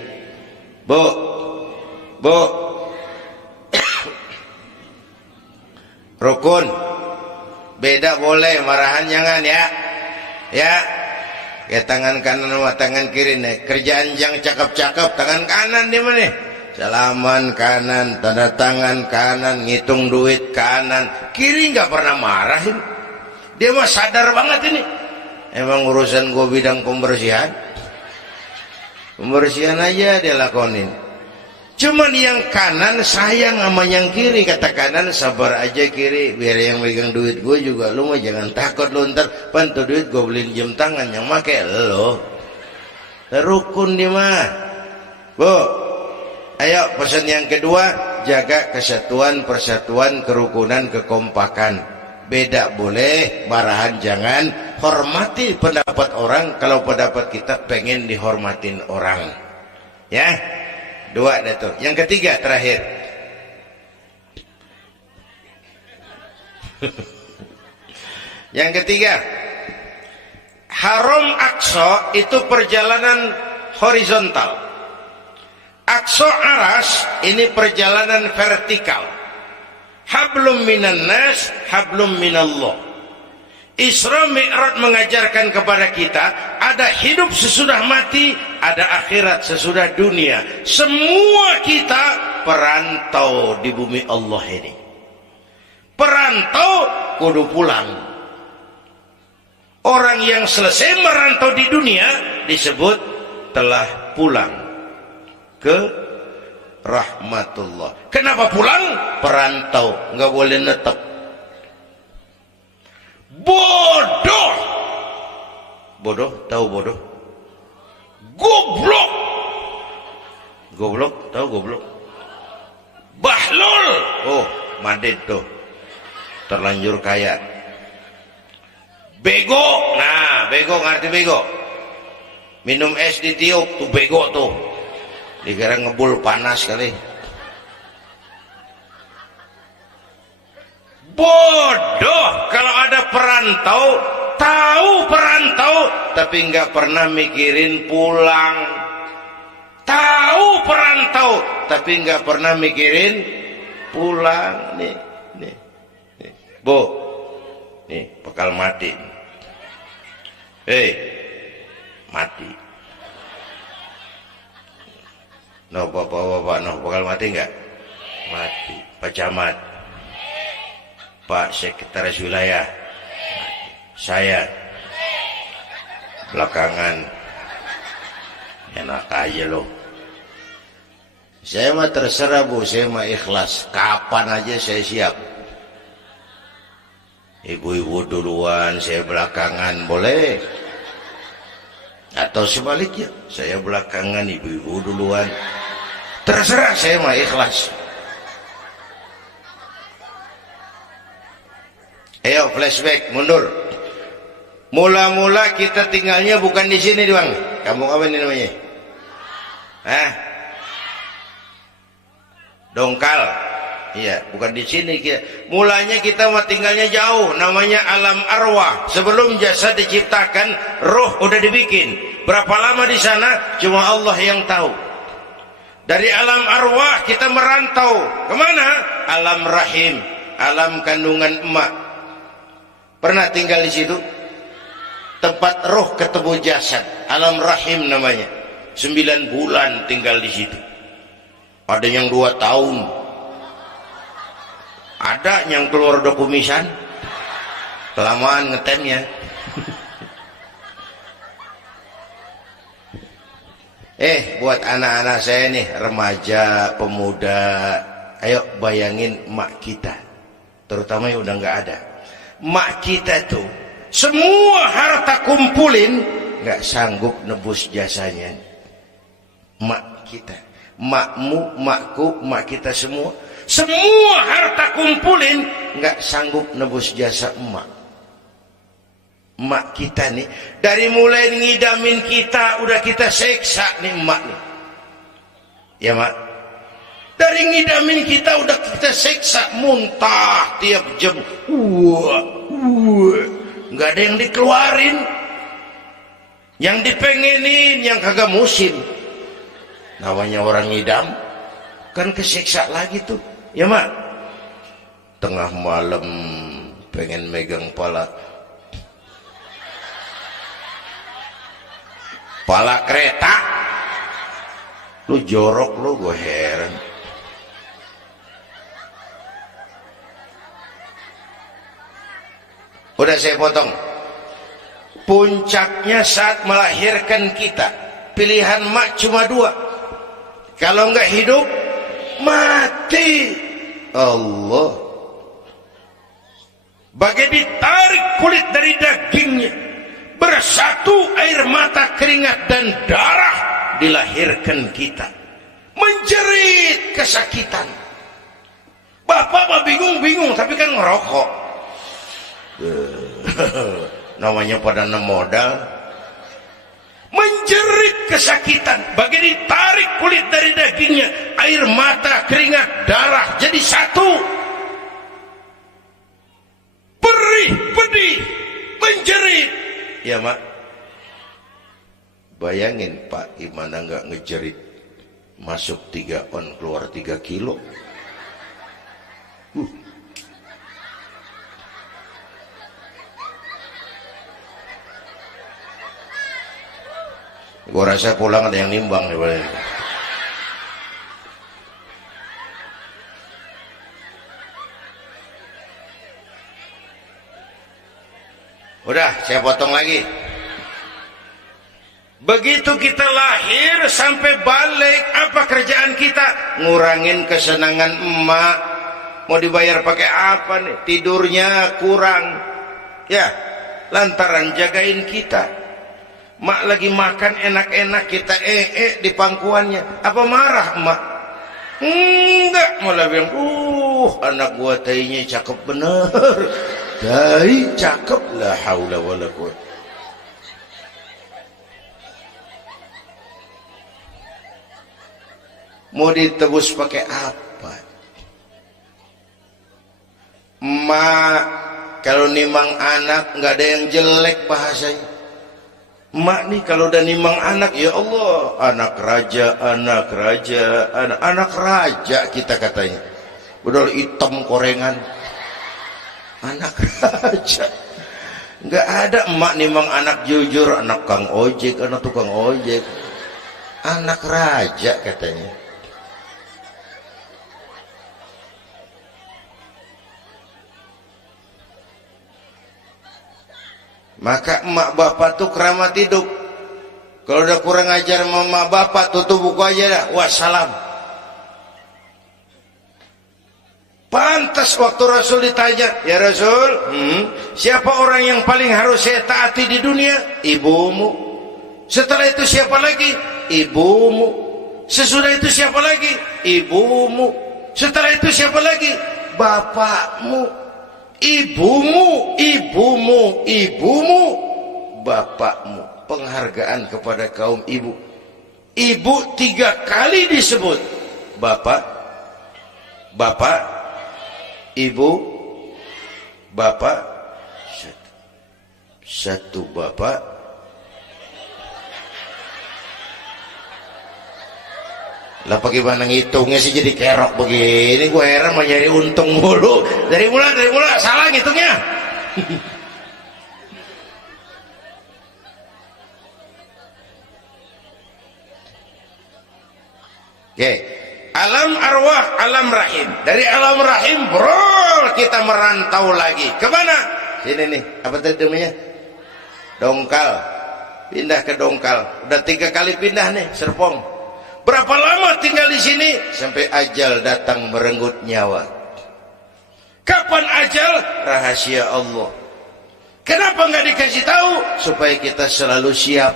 Bu, rukun beda boleh, marahan jangan ya. Ya, tangan kanan sama tangan kiri nih. Kerjaan yang cakep-cakep tangan kanan di mana? Salaman kanan, tanda tangan kanan, ngitung duit kanan. Kiri nggak pernah marahin. Dia mah sadar banget ini. Emang urusan gua bidang pembersihan aja dia lakonin. Cuman yang kanan sayang sama yang kiri. Kata kanan, sabar aja kiri, biar yang megang duit gue juga. Lu mah jangan takut, lu ntar bantu duit gue beliin jam tangan yang make lo. Rukun dia mah. Bu, ayo pesan yang kedua, jaga kesatuan, persatuan, kerukunan, kekompakan. Beda boleh, marahan jangan. Hormati pendapat orang kalau pendapat kita pengen dihormatin orang. Ya, dua dah tuh. Yang ketiga terakhir. Yang ketiga, Haram Aqsa itu perjalanan horizontal. Aqsa Aras ini perjalanan vertikal. Hablum minan nas, hablum minallah. Isra Mi'raj mengajarkan kepada kita ada hidup sesudah mati, ada akhirat sesudah dunia. Semua kita perantau di bumi Allah ini. Perantau kudu pulang. Orang yang selesai merantau di dunia disebut telah pulang ke rahmatullah. Kenapa pulang? Perantau, nggak boleh netep. Bodoh. Bodoh, tahu bodoh? Goblok. Goblok, tahu goblok? Bahlul. Oh, Maded tuh. Terlanjur kaya. Bego. Nah, bego ngerti bego? Minum es ditiup tuh bego tuh. Dikira ngebul panas kali. Bodoh. Kalau ada perantau tahu perantau tapi nggak pernah mikirin pulang, tahu perantau tapi nggak pernah mikirin pulang. Nih Bu, nih bakal mati. Mati. No bapak, no bakal mati nggak? Mati. Pak Camat, Pak Sekretaris Wilayah, saya belakangan enak aja loh. Saya mah terserah Bu, saya mah ikhlas. Kapan aja saya siap. Ibu-ibu duluan, saya belakangan, boleh? Atau sebaliknya, saya belakangan, ibu-ibu duluan. Terserah, saya mah ikhlas. Ayo flashback, mundur. Mula-mula kita tinggalnya bukan di sini, Bang. Kampung apa ini namanya? Dongkal. Iya, bukan di sini. Mulanya kita mah tinggalnya jauh, namanya alam arwah. Sebelum jasad diciptakan, roh udah dibikin. Berapa lama di sana? Cuma Allah yang tahu. Dari alam arwah kita merantau kemana? Alam rahim, alam kandungan emak. Pernah tinggal di situ? Tempat roh ketemu jasad, alam rahim namanya. 9 bulan tinggal di situ. Ada yang 2 tahun. Ada yang keluar udah kumisan, kelamaan ngetemnya. Buat anak-anak saya nih, remaja, pemuda, ayo bayangin emak kita, terutama yang udah nggak ada. Emak kita tuh semua harta kumpulin nggak sanggup nebus jasanya. Emak kita, emakmu, emakku, emak kita semua harta kumpulin nggak sanggup nebus jasa emak. Emak kita nih, dari mulai ngidamin kita udah kita seksa nih emak nih, ya mak. Dari ngidamin kita udah kita seksa, muntah tiap jam, nggak ada yang dikeluarin, yang dipengenin, yang kagak musim. Namanya orang ngidam kan kesiksa lagi tuh. Ya mak, tengah malam pengen megang pala kereta, lu jorok lu, gue heran. Udah saya potong. Puncaknya saat melahirkan kita, pilihan mak cuma 2. Kalau nggak hidup, mati. Allah, bagai ditarik kulit dari dagingnya, bersatu air mata, keringat dan darah, dilahirkan kita, menjerit kesakitan. Bapak mah bingung tapi kan ngerokok. Namanya pada modal. Menjerit kesakitan, bagai ditarik kulit dari dagingnya, air mata, keringat, darah jadi satu. Perih, pedih, menjerit. Ya mak, bayangin Pak, gimana nggak ngejerit? Masuk 3 on, keluar 3 kilo. Gua rasa pulang ada yang nimbang nih. Udah, saya potong lagi. Begitu kita lahir sampai balik, apa kerjaan kita? Ngurangin kesenangan emak. Mau dibayar pakai apa nih? Tidurnya kurang. Ya, lantaran jagain kita. Mak lagi makan enak-enak, kita di pangkuannya. Apa marah emak? Enggak, malah bilang, anak gua tainya cakep bener. Tai cakep, la haula wala quwwata. Mau ditebus pakai apa? Emak kalau nimang anak nggak ada yang jelek bahasanya. Mak nih kalau udah nimang anak, ya Allah, anak raja, anak raja kita katanya. Udah hitam korengan, anak raja. Nggak ada emak nimang anak jujur, anak kang ojek, anak tukang ojek, anak raja katanya. Maka emak bapak tuh keramat hidup. Kalau udah kurang ajar sama emak bapak, tutup buku aja dah, wassalam. Pantas waktu Rasul ditanya, ya Rasul, siapa orang yang paling harus saya taati di dunia? Ibumu. Setelah itu siapa lagi? Ibumu. Sesudah itu siapa lagi? Ibumu. Setelah itu siapa lagi? Bapakmu. Ibumu, bapakmu. Penghargaan kepada kaum ibu. Ibu 3 kali disebut. Bapak, ibu, bapak. Satu bapak, lah bagaimana ngitungnya sih jadi kerok begini? Gue heran mau nyari untung mulu. Dari mula salah ngitungnya. Oke, alam arwah, alam rahim. Dari alam rahim, bro, kita merantau lagi. Kemana? Sini nih, apa tadi namanya? Dongkal. Pindah ke Dongkal. Udah 3 kali pindah nih, Serpong. Berapa lama tinggal di sini? Sampai ajal datang merenggut nyawa. Kapan ajal? Rahasia Allah. Kenapa nggak dikasih tahu? Supaya kita selalu siap.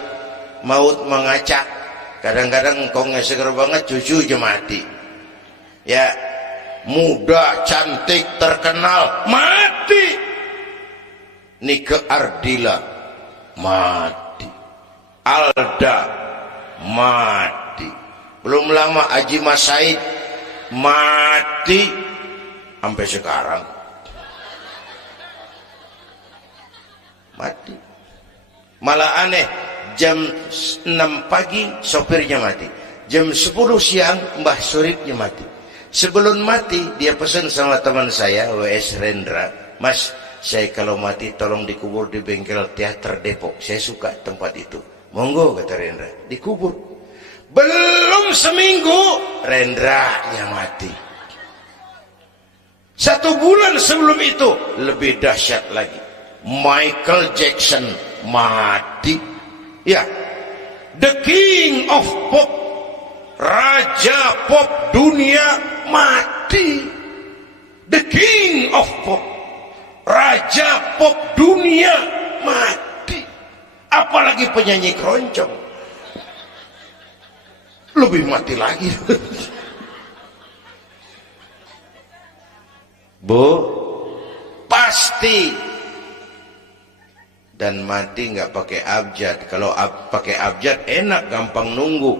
Maut mengacak. Kadang-kadang engkau nggak seger banget, cucu aja mati. Ya, muda, cantik, terkenal, mati. Nike Ardila, mati. Alda, mati. Belum lama Haji Mas Said mati sampai sekarang. Mati. Malah aneh, jam 6 pagi sopirnya mati. Jam 10 siang Mbah Suripnya mati. Sebelum mati dia pesan sama teman saya W.S. Rendra, Mas, saya kalau mati tolong dikubur di bengkel teater Depok. Saya suka tempat itu. Monggo, kata Rendra, dikubur. Belum seminggu Rendranya mati. 1 bulan sebelum itu lebih dahsyat lagi, Michael Jackson mati. Ya, the king of pop, raja pop dunia mati. The king of pop, raja pop dunia mati. Apalagi penyanyi keroncong lebih mati lagi. Bu, pasti. Dan mati nggak pakai abjad. Kalau pakai abjad enak, gampang nunggu.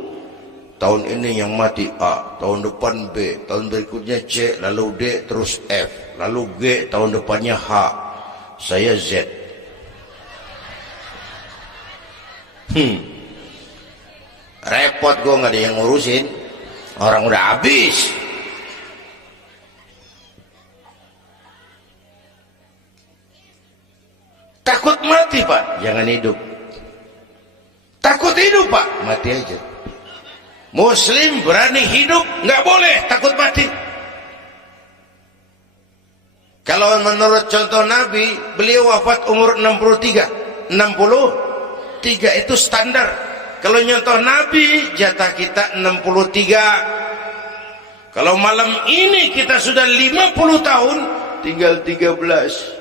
Tahun ini yang mati A, tahun depan B, tahun berikutnya C, lalu D, terus F, lalu G, tahun depannya H. Saya Z. Repot, gue nggak ada yang ngurusin, orang udah habis. Takut mati Pak, jangan hidup. Takut hidup Pak, mati aja. Muslim berani hidup, nggak boleh takut mati. Kalau menurut contoh Nabi, beliau wafat umur 63 itu standar. Kalau nyontoh Nabi, jatah kita 63. Kalau malam ini kita sudah 50 tahun, tinggal 13.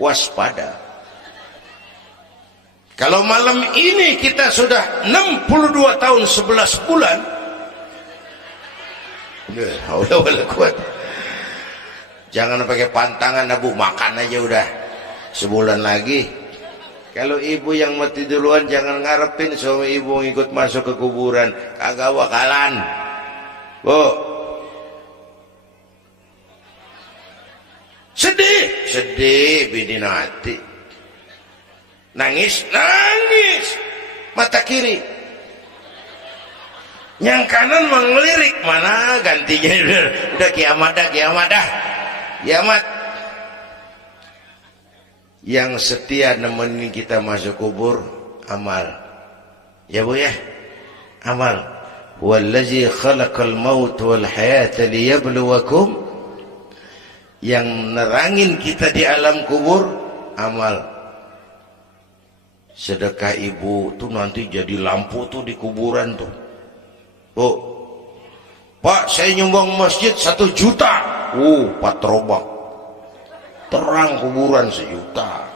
Waspada. Kalau malam ini kita sudah 62 tahun 11 bulan, jangan pakai pantangan, Abu, makan aja udah sebulan lagi. Kalau ibu yang mati duluan jangan ngarepin suami ibu ikut masuk ke kuburan, kagak bakalan. Bu, sedih sedih bini hati. Nangis, nangis. Mata kiri. Yang kanan mengelirik, mana gantinya udah kiamat dah, kiamat dah. Kiamat. Yang setia nemenin kita masuk kubur, amal. Ya Bu ya? Amal. Wallazi khalaqal maut wal hayata liyabluwakum. Yang nerangin kita di alam kubur, amal. Sedekah ibu tuh nanti jadi lampu tuh di kuburan tuh. Oh, Pak, saya nyumbang masjid 1 juta. Patrobak. Terang kuburan 1 juta.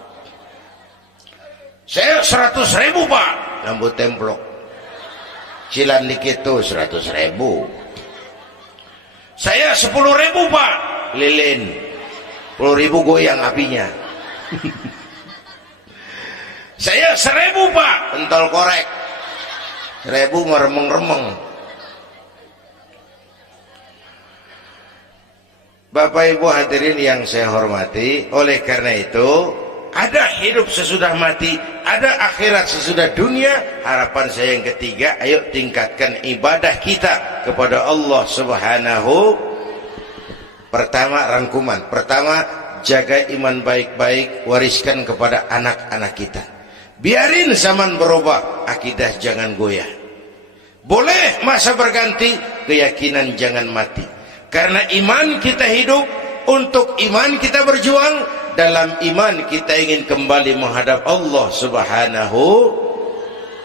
Saya 100.000 Pak. Lampu templok. Cilan dikit tuh 100.000. Saya 10.000 Pak. Lilin. 10.000 goyang apinya. Saya 1.000 Pak. Pentol korek. 1.000 meremeng-remeng. Bapak Ibu hadirin yang saya hormati, oleh karena itu ada hidup sesudah mati, ada akhirat sesudah dunia. Harapan saya yang ketiga, ayo tingkatkan ibadah kita kepada Allah Subhanahu. Pertama, rangkuman. Pertama, jaga iman baik-baik, wariskan kepada anak-anak kita. Biarin zaman berubah, akidah jangan goyah. Boleh masa berganti, keyakinan jangan mati. Karena iman kita hidup, untuk iman kita berjuang, dalam iman kita ingin kembali menghadap Allah Subhanahu.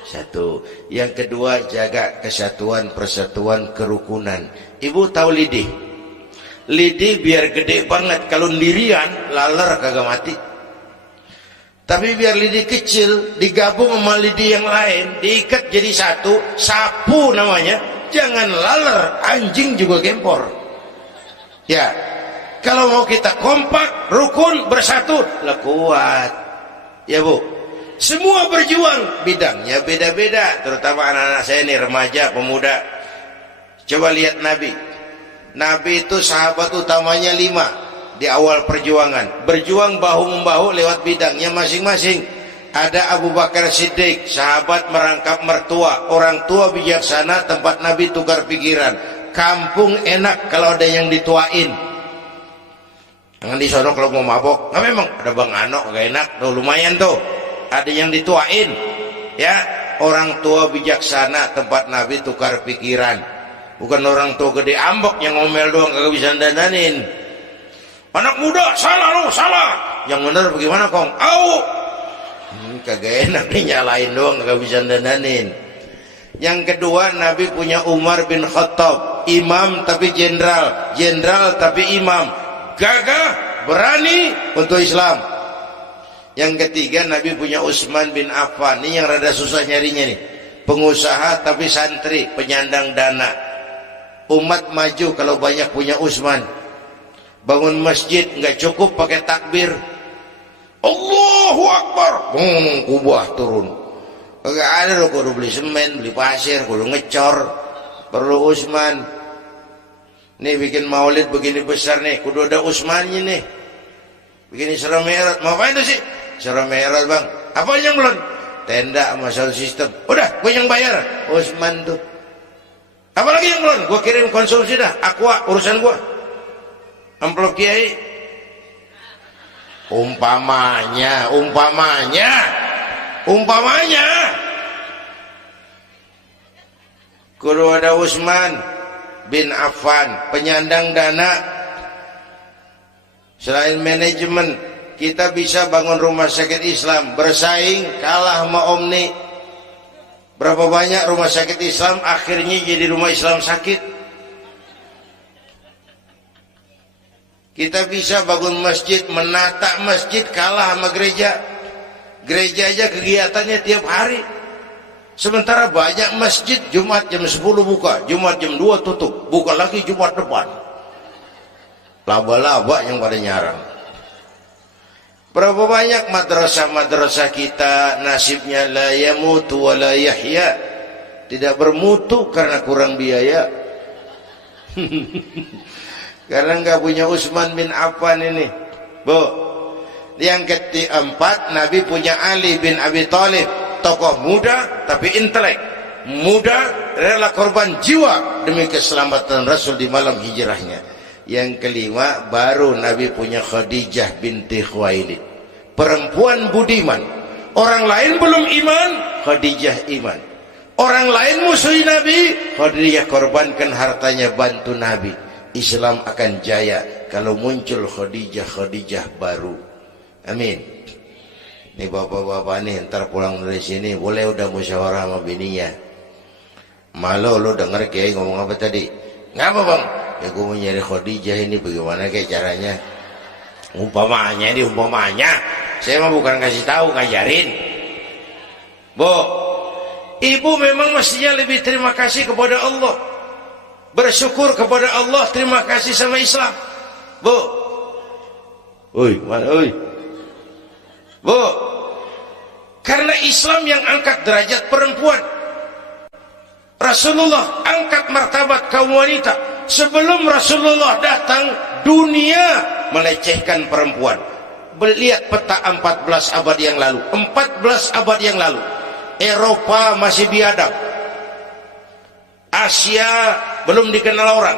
Satu. Yang kedua, jaga kesatuan, persatuan, kerukunan. Ibu tahu lidi? Lidi biar gede banget, kalau ndirian laler kagak mati. Tapi biar lidi kecil digabung sama lidi yang lain, diikat jadi satu, sapu namanya, jangan laler, anjing juga gempor. Ya, kalau mau kita kompak, rukun, bersatu, lah kuat. Ya Bu, semua berjuang, bidangnya beda-beda. Terutama anak-anak saya ini, remaja, pemuda. Coba lihat Nabi. Nabi itu sahabat utamanya 5 di awal perjuangan. Berjuang bahu-membahu lewat bidangnya masing-masing. Ada Abu Bakar Siddiq, sahabat merangkap mertua. Orang tua bijaksana, tempat Nabi tukar pikiran. Kampung enak kalau ada yang dituain. Jangan di sono kalau mau mabok. Nah memang ada Bang Ano gak enak tuh, lumayan tuh. Ada yang dituain. Ya, orang tua bijaksana, tempat Nabi tukar pikiran. Bukan orang tua gede ambek yang ngomel doang kagak bisa dandanin. Anak muda salah lo, salah. Yang bener bagaimana Kong? Kagak enak nih, nyalain doang kagak bisa dandanin. Yang kedua, Nabi punya Umar bin Khattab, imam tapi jenderal, jenderal tapi imam, gagah, berani untuk Islam. Yang ketiga, Nabi punya Utsman bin Affan, ini yang rada susah nyarinya nih, pengusaha tapi santri, penyandang dana. Umat maju kalau banyak punya Utsman. Bangun masjid nggak cukup pakai takbir, Allahu Akbar, kubah turun. Kagak ada loh, kudu beli semen, beli pasir, kudu ngecor, perlu Utsman. Nih bikin maulid begini besar nih, kudu ada Utsmannya nih. Bikin Isra Mi'raj, mau apa itu sih? Isra Mi'raj Bang, apa yang belum? Tenda sama sound system, udah gue yang bayar, Utsman tuh. Apalagi yang belum? Gue kirim konsumsi dah, Aqua urusan gue. Amplop Kiai. Umpamanya kudu ada Utsman bin Affan, penyandang dana. Selain manajemen, kita bisa bangun rumah sakit Islam, bersaing kalah sama Omni. Berapa banyak rumah sakit Islam akhirnya jadi rumah Islam sakit. Kita bisa bangun masjid, menata masjid kalah sama gereja. Gereja aja kegiatannya tiap hari. Sementara banyak masjid Jumat jam 10 buka, Jumat jam 2 tutup, buka lagi Jumat depan. Laba-laba yang pada nyarang. Berapa banyak madrasah-madrasah kita nasibnya la yamutu wa la yahya, tidak bermutu karena kurang biaya. Karena nggak punya Utsman bin Affan ini. Bu, Yang keempat, Nabi punya Ali bin Abi Thalib, tokoh muda tapi intelek, muda rela korban jiwa demi keselamatan Rasul di malam hijrahnya. Yang kelima, baru Nabi punya Khadijah binti Khuwailid, perempuan budiman. Orang lain belum iman, Khadijah iman. Orang lain musuhi Nabi, Khadijah korbankan hartanya bantu Nabi. Islam akan jaya kalau muncul Khadijah baru. Amin. Nih bapak-bapak nih, ntar pulang dari sini boleh udah musyawarah sama bininya. Malu lu denger Kiai ngomong apa tadi? Ngapa bang? Ya gue mau nyari Khadijah ini, bagaimana kayak caranya? Umpamanya ini umpamanya. Saya mah bukan kasih tahu, ngajarin. Bu, ibu memang mestinya lebih terima kasih kepada Allah, bersyukur kepada Allah, terima kasih sama Islam. Bu, oi mana oi? Bu, karena Islam yang angkat derajat perempuan. Rasulullah angkat martabat kaum wanita. Sebelum Rasulullah datang, dunia melecehkan perempuan. Lihat peta 14 abad yang lalu. 14 abad yang lalu, Eropa masih biadab, Asia belum dikenal orang,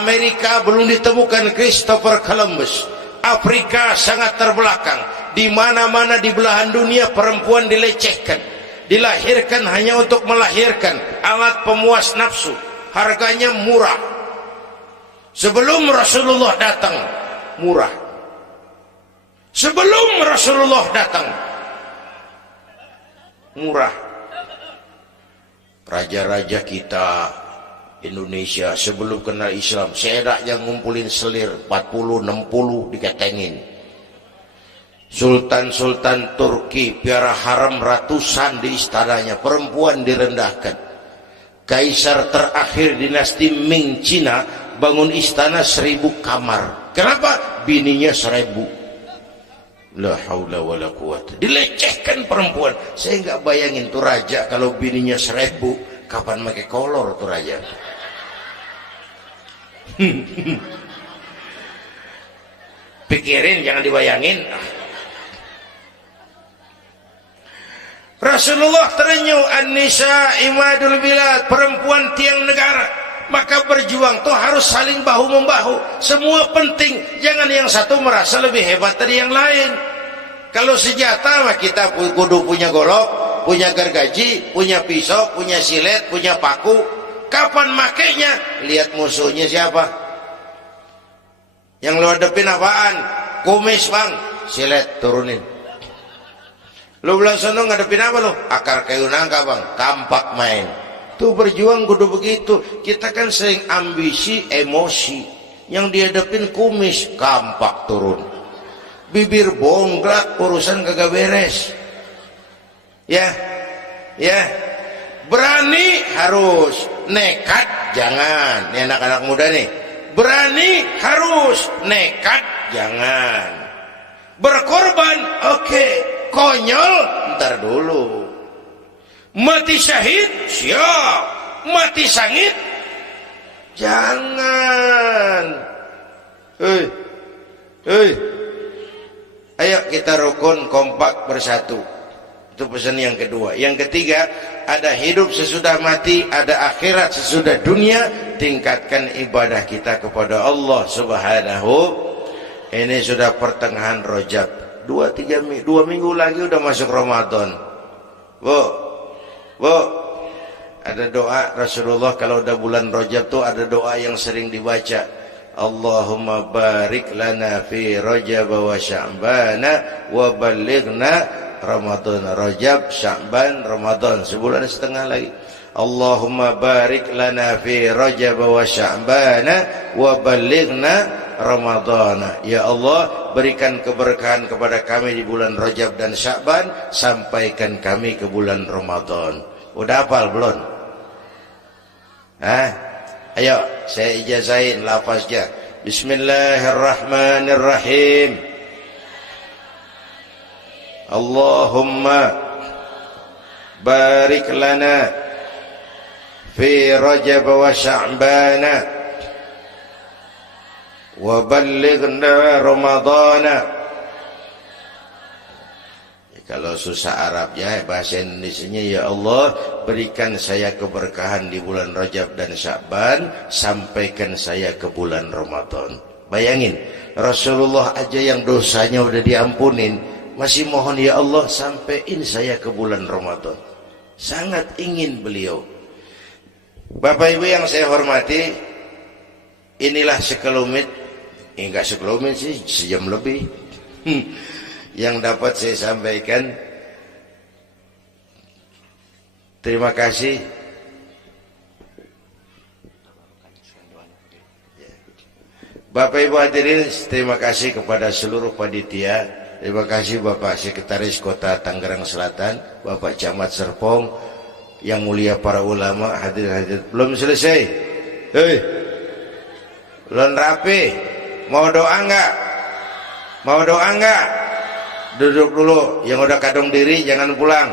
Amerika belum ditemukan Christopher Columbus, Afrika sangat terbelakang. Di mana-mana di belahan dunia perempuan dilecehkan, dilahirkan hanya untuk melahirkan, alat pemuas nafsu, harganya murah. Sebelum Rasulullah datang, murah. Sebelum Rasulullah datang, murah. Raja-raja kita Indonesia sebelum kenal Islam, sedak yang ngumpulin selir 40-60 diketengin. Sultan-sultan Turki piara haram ratusan di istananya, perempuan direndahkan. Kaisar terakhir dinasti Ming Cina bangun istana 1000 kamar. Kenapa? Bininya 1000. La haula wala quwata. Dilecehkan perempuan. Saya nggak bayangin tuh raja kalau bininya 1000, kapan pakai kolor tuh raja. Pikirin, jangan dibayangin. Rasulullah terenyuh, an-nisa imadul bilad, perempuan tiang negara. Maka berjuang tuh harus saling bahu-membahu. Semua penting, jangan yang satu merasa lebih hebat dari yang lain. Kalau senjata mah kita kudu punya golok, punya gergaji, punya pisau, punya silet, punya paku. Kapan makainya? Lihat musuhnya siapa. Yang lo hadapin apaan? Kumis bang, silet turunin. Lo belah sono ngadepin apa lo? Akar kayu nangka bang, kampak main. Tuh berjuang kudu begitu. Kita kan sering ambisi, emosi. Yang dihadapin kumis, kampak turun. Bibir bonggak, urusan kagak beres. Ya, ya. Berani harus, nekat jangan. Ini anak-anak muda nih. Berani harus, nekat jangan. Berkorban, oke. Konyol, ntar dulu. Mati syahid, siap. Mati sangit, jangan. Hei, hei. Ayo kita rukun, kompak, bersatu. Itu pesan yang kedua. Yang ketiga, ada hidup sesudah mati, ada akhirat sesudah dunia. Tingkatkan ibadah kita kepada Allah Subhanahu. Ini sudah pertengahan Rajab. 2 minggu lagi udah masuk Ramadan. Bu, ada doa Rasulullah kalau udah bulan Rajab tuh ada doa yang sering dibaca. Allahumma barik lana fi Rajab wa Sya'bana wa ballighna Ramadan. Rajab, Sya'ban, Ramadan, sebulan setengah lagi. Allahumma barik lana fi Rajab wa Sya'bana wa ballighna Ramadhan. Ya Allah, berikan keberkahan kepada kami di bulan Rajab dan Sya'ban, sampaikan kami ke bulan Ramadan. Udah hafal belum? Hah? Ayo saya ijazahin lafaznya. Bismillahirrahmanirrahim. Allahumma barik lana fi Rajab wa Sya'bana wa ballighna Ramadana Kalau susah Arabnya, bahasa Indonesianya, ya Allah berikan saya keberkahan di bulan Rajab dan Sya'ban, sampaikan saya ke bulan Ramadan. Bayangin, Rasulullah aja yang dosanya udah diampunin, masih mohon ya Allah sampaiin saya ke bulan Ramadan. Sangat ingin beliau. Bapak Ibu yang saya hormati, inilah sekelumit, enggak sekelumit sih, sejam lebih yang dapat saya sampaikan. Terima kasih. Bapak Ibu hadirin, terima kasih kepada seluruh panitia. Terima kasih Bapak Sekretaris Kota Tangerang Selatan, Bapak Camat Serpong, yang mulia para ulama, hadirin. Belum selesai. Hei, belum rapi. Mau doa enggak? Mau doa enggak? Duduk dulu, yang udah kadung diri jangan pulang.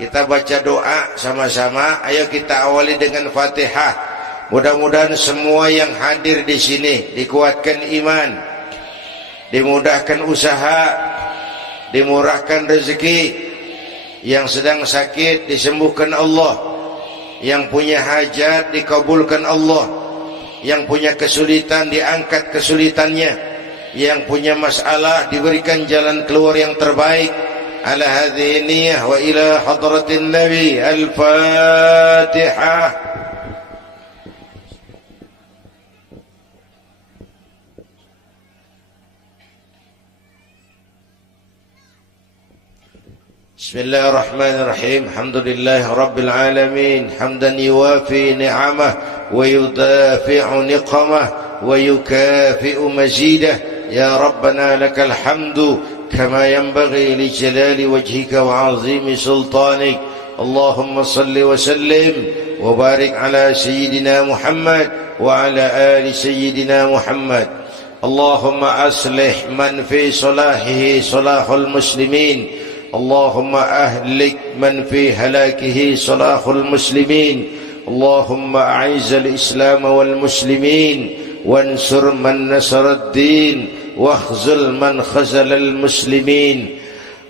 Kita baca doa sama-sama. Ayo kita awali dengan Fatihah. Mudah-mudahan semua yang hadir di sini dikuatkan iman, dimudahkan usaha, dimurahkan rezeki, yang sedang sakit disembuhkan Allah, yang punya hajat dikabulkan Allah, yang punya kesulitan diangkat kesulitannya, yang punya masalah diberikan jalan keluar yang terbaik. Ala hadhihi niyyah wa ila hadratin nabi. Al-Fatihah. Bismillahirrahmanirrahim. Alhamdulillahi rabbil alamin, hamdan yuwafi ni'amah wa yudafi'u niqamah wa yukafi'u mazidah. Ya Rabbana lakal hamdu kama yanbaghi li jalali wajhika wa 'azimi sultanik. Allahumma salli wa sallim wa barik ala sayyidina Muhammad wa ala ali sayyidina Muhammad. Allahumma aslih man fi salahihi salahul muslimin. اللهم أهلك من في هلاكه صلاح المسلمين. اللهم أعز الإسلام والمسلمين وانصر من نصر الدين واخذل من خذل المسلمين.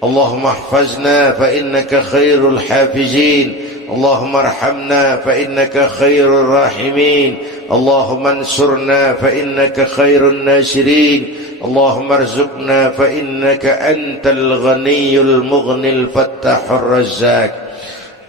اللهم احفظنا فإنك خير الحافظين. اللهم ارحمنا فإنك خير الراحمين. اللهم انصرنا فإنك خير الناصرين. اللهم ارزقنا فإنك أنت الغني المغني الفتاح الرزاق.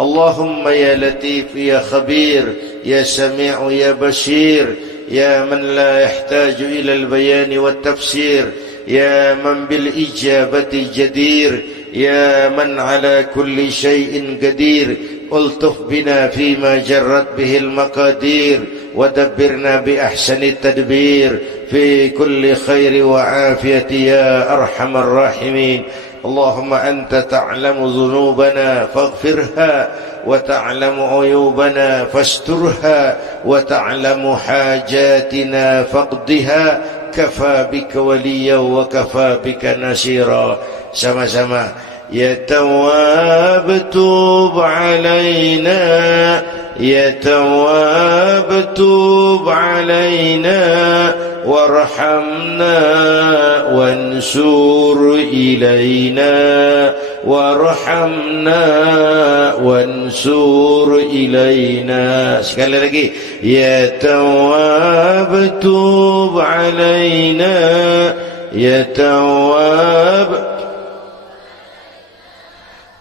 اللهم يا لطيف يا خبير يا سميع يا بصير يا من لا يحتاج إلى البيان والتفسير يا من بالإجابة جدير يا من على كل شيء قدير ألطف بنا فيما جرت به المقادير ودبرنا بأحسن التدبير في كل خير وعافية يا أرحم الراحمين. اللهم أنت تعلم ذنوبنا فاغفرها وتعلم عيوبنا فاسترها وتعلم حاجاتنا فاقضها. كفى بك وليا وكفى بك نصيرا. sama-sama. يا تواب توب علينا يا تواب توب علينا وارحمنا وانصر إلينا وارحمنا وانصر إلينا. sekali lagi. يا تواب توب علينا يا تواب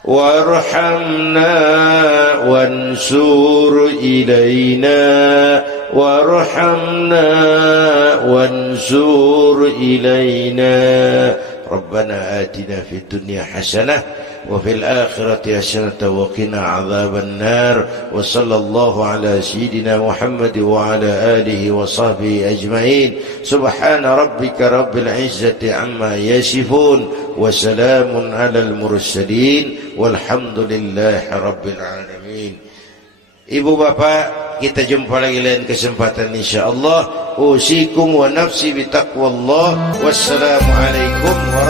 وارحمنا وانصر إلينا وارحمنا وانصر إلينا. ربنا آتنا في الدنيا حسنة وفي الآخرة حسنة وقنا عذاب النار. وصلى الله على سيدنا محمد وعلى آله وصحبه أجمعين. سبحان ربك رب العزة عما يصفون وسلام على المرسلين والحمد لله رب العالمين. Ibu bapak, kita jumpa lagi lain kesempatan insyaallah. Usikum wa nafsi bitaqwallah. Wassalamualaikum warahmatullahi wabarakatuh.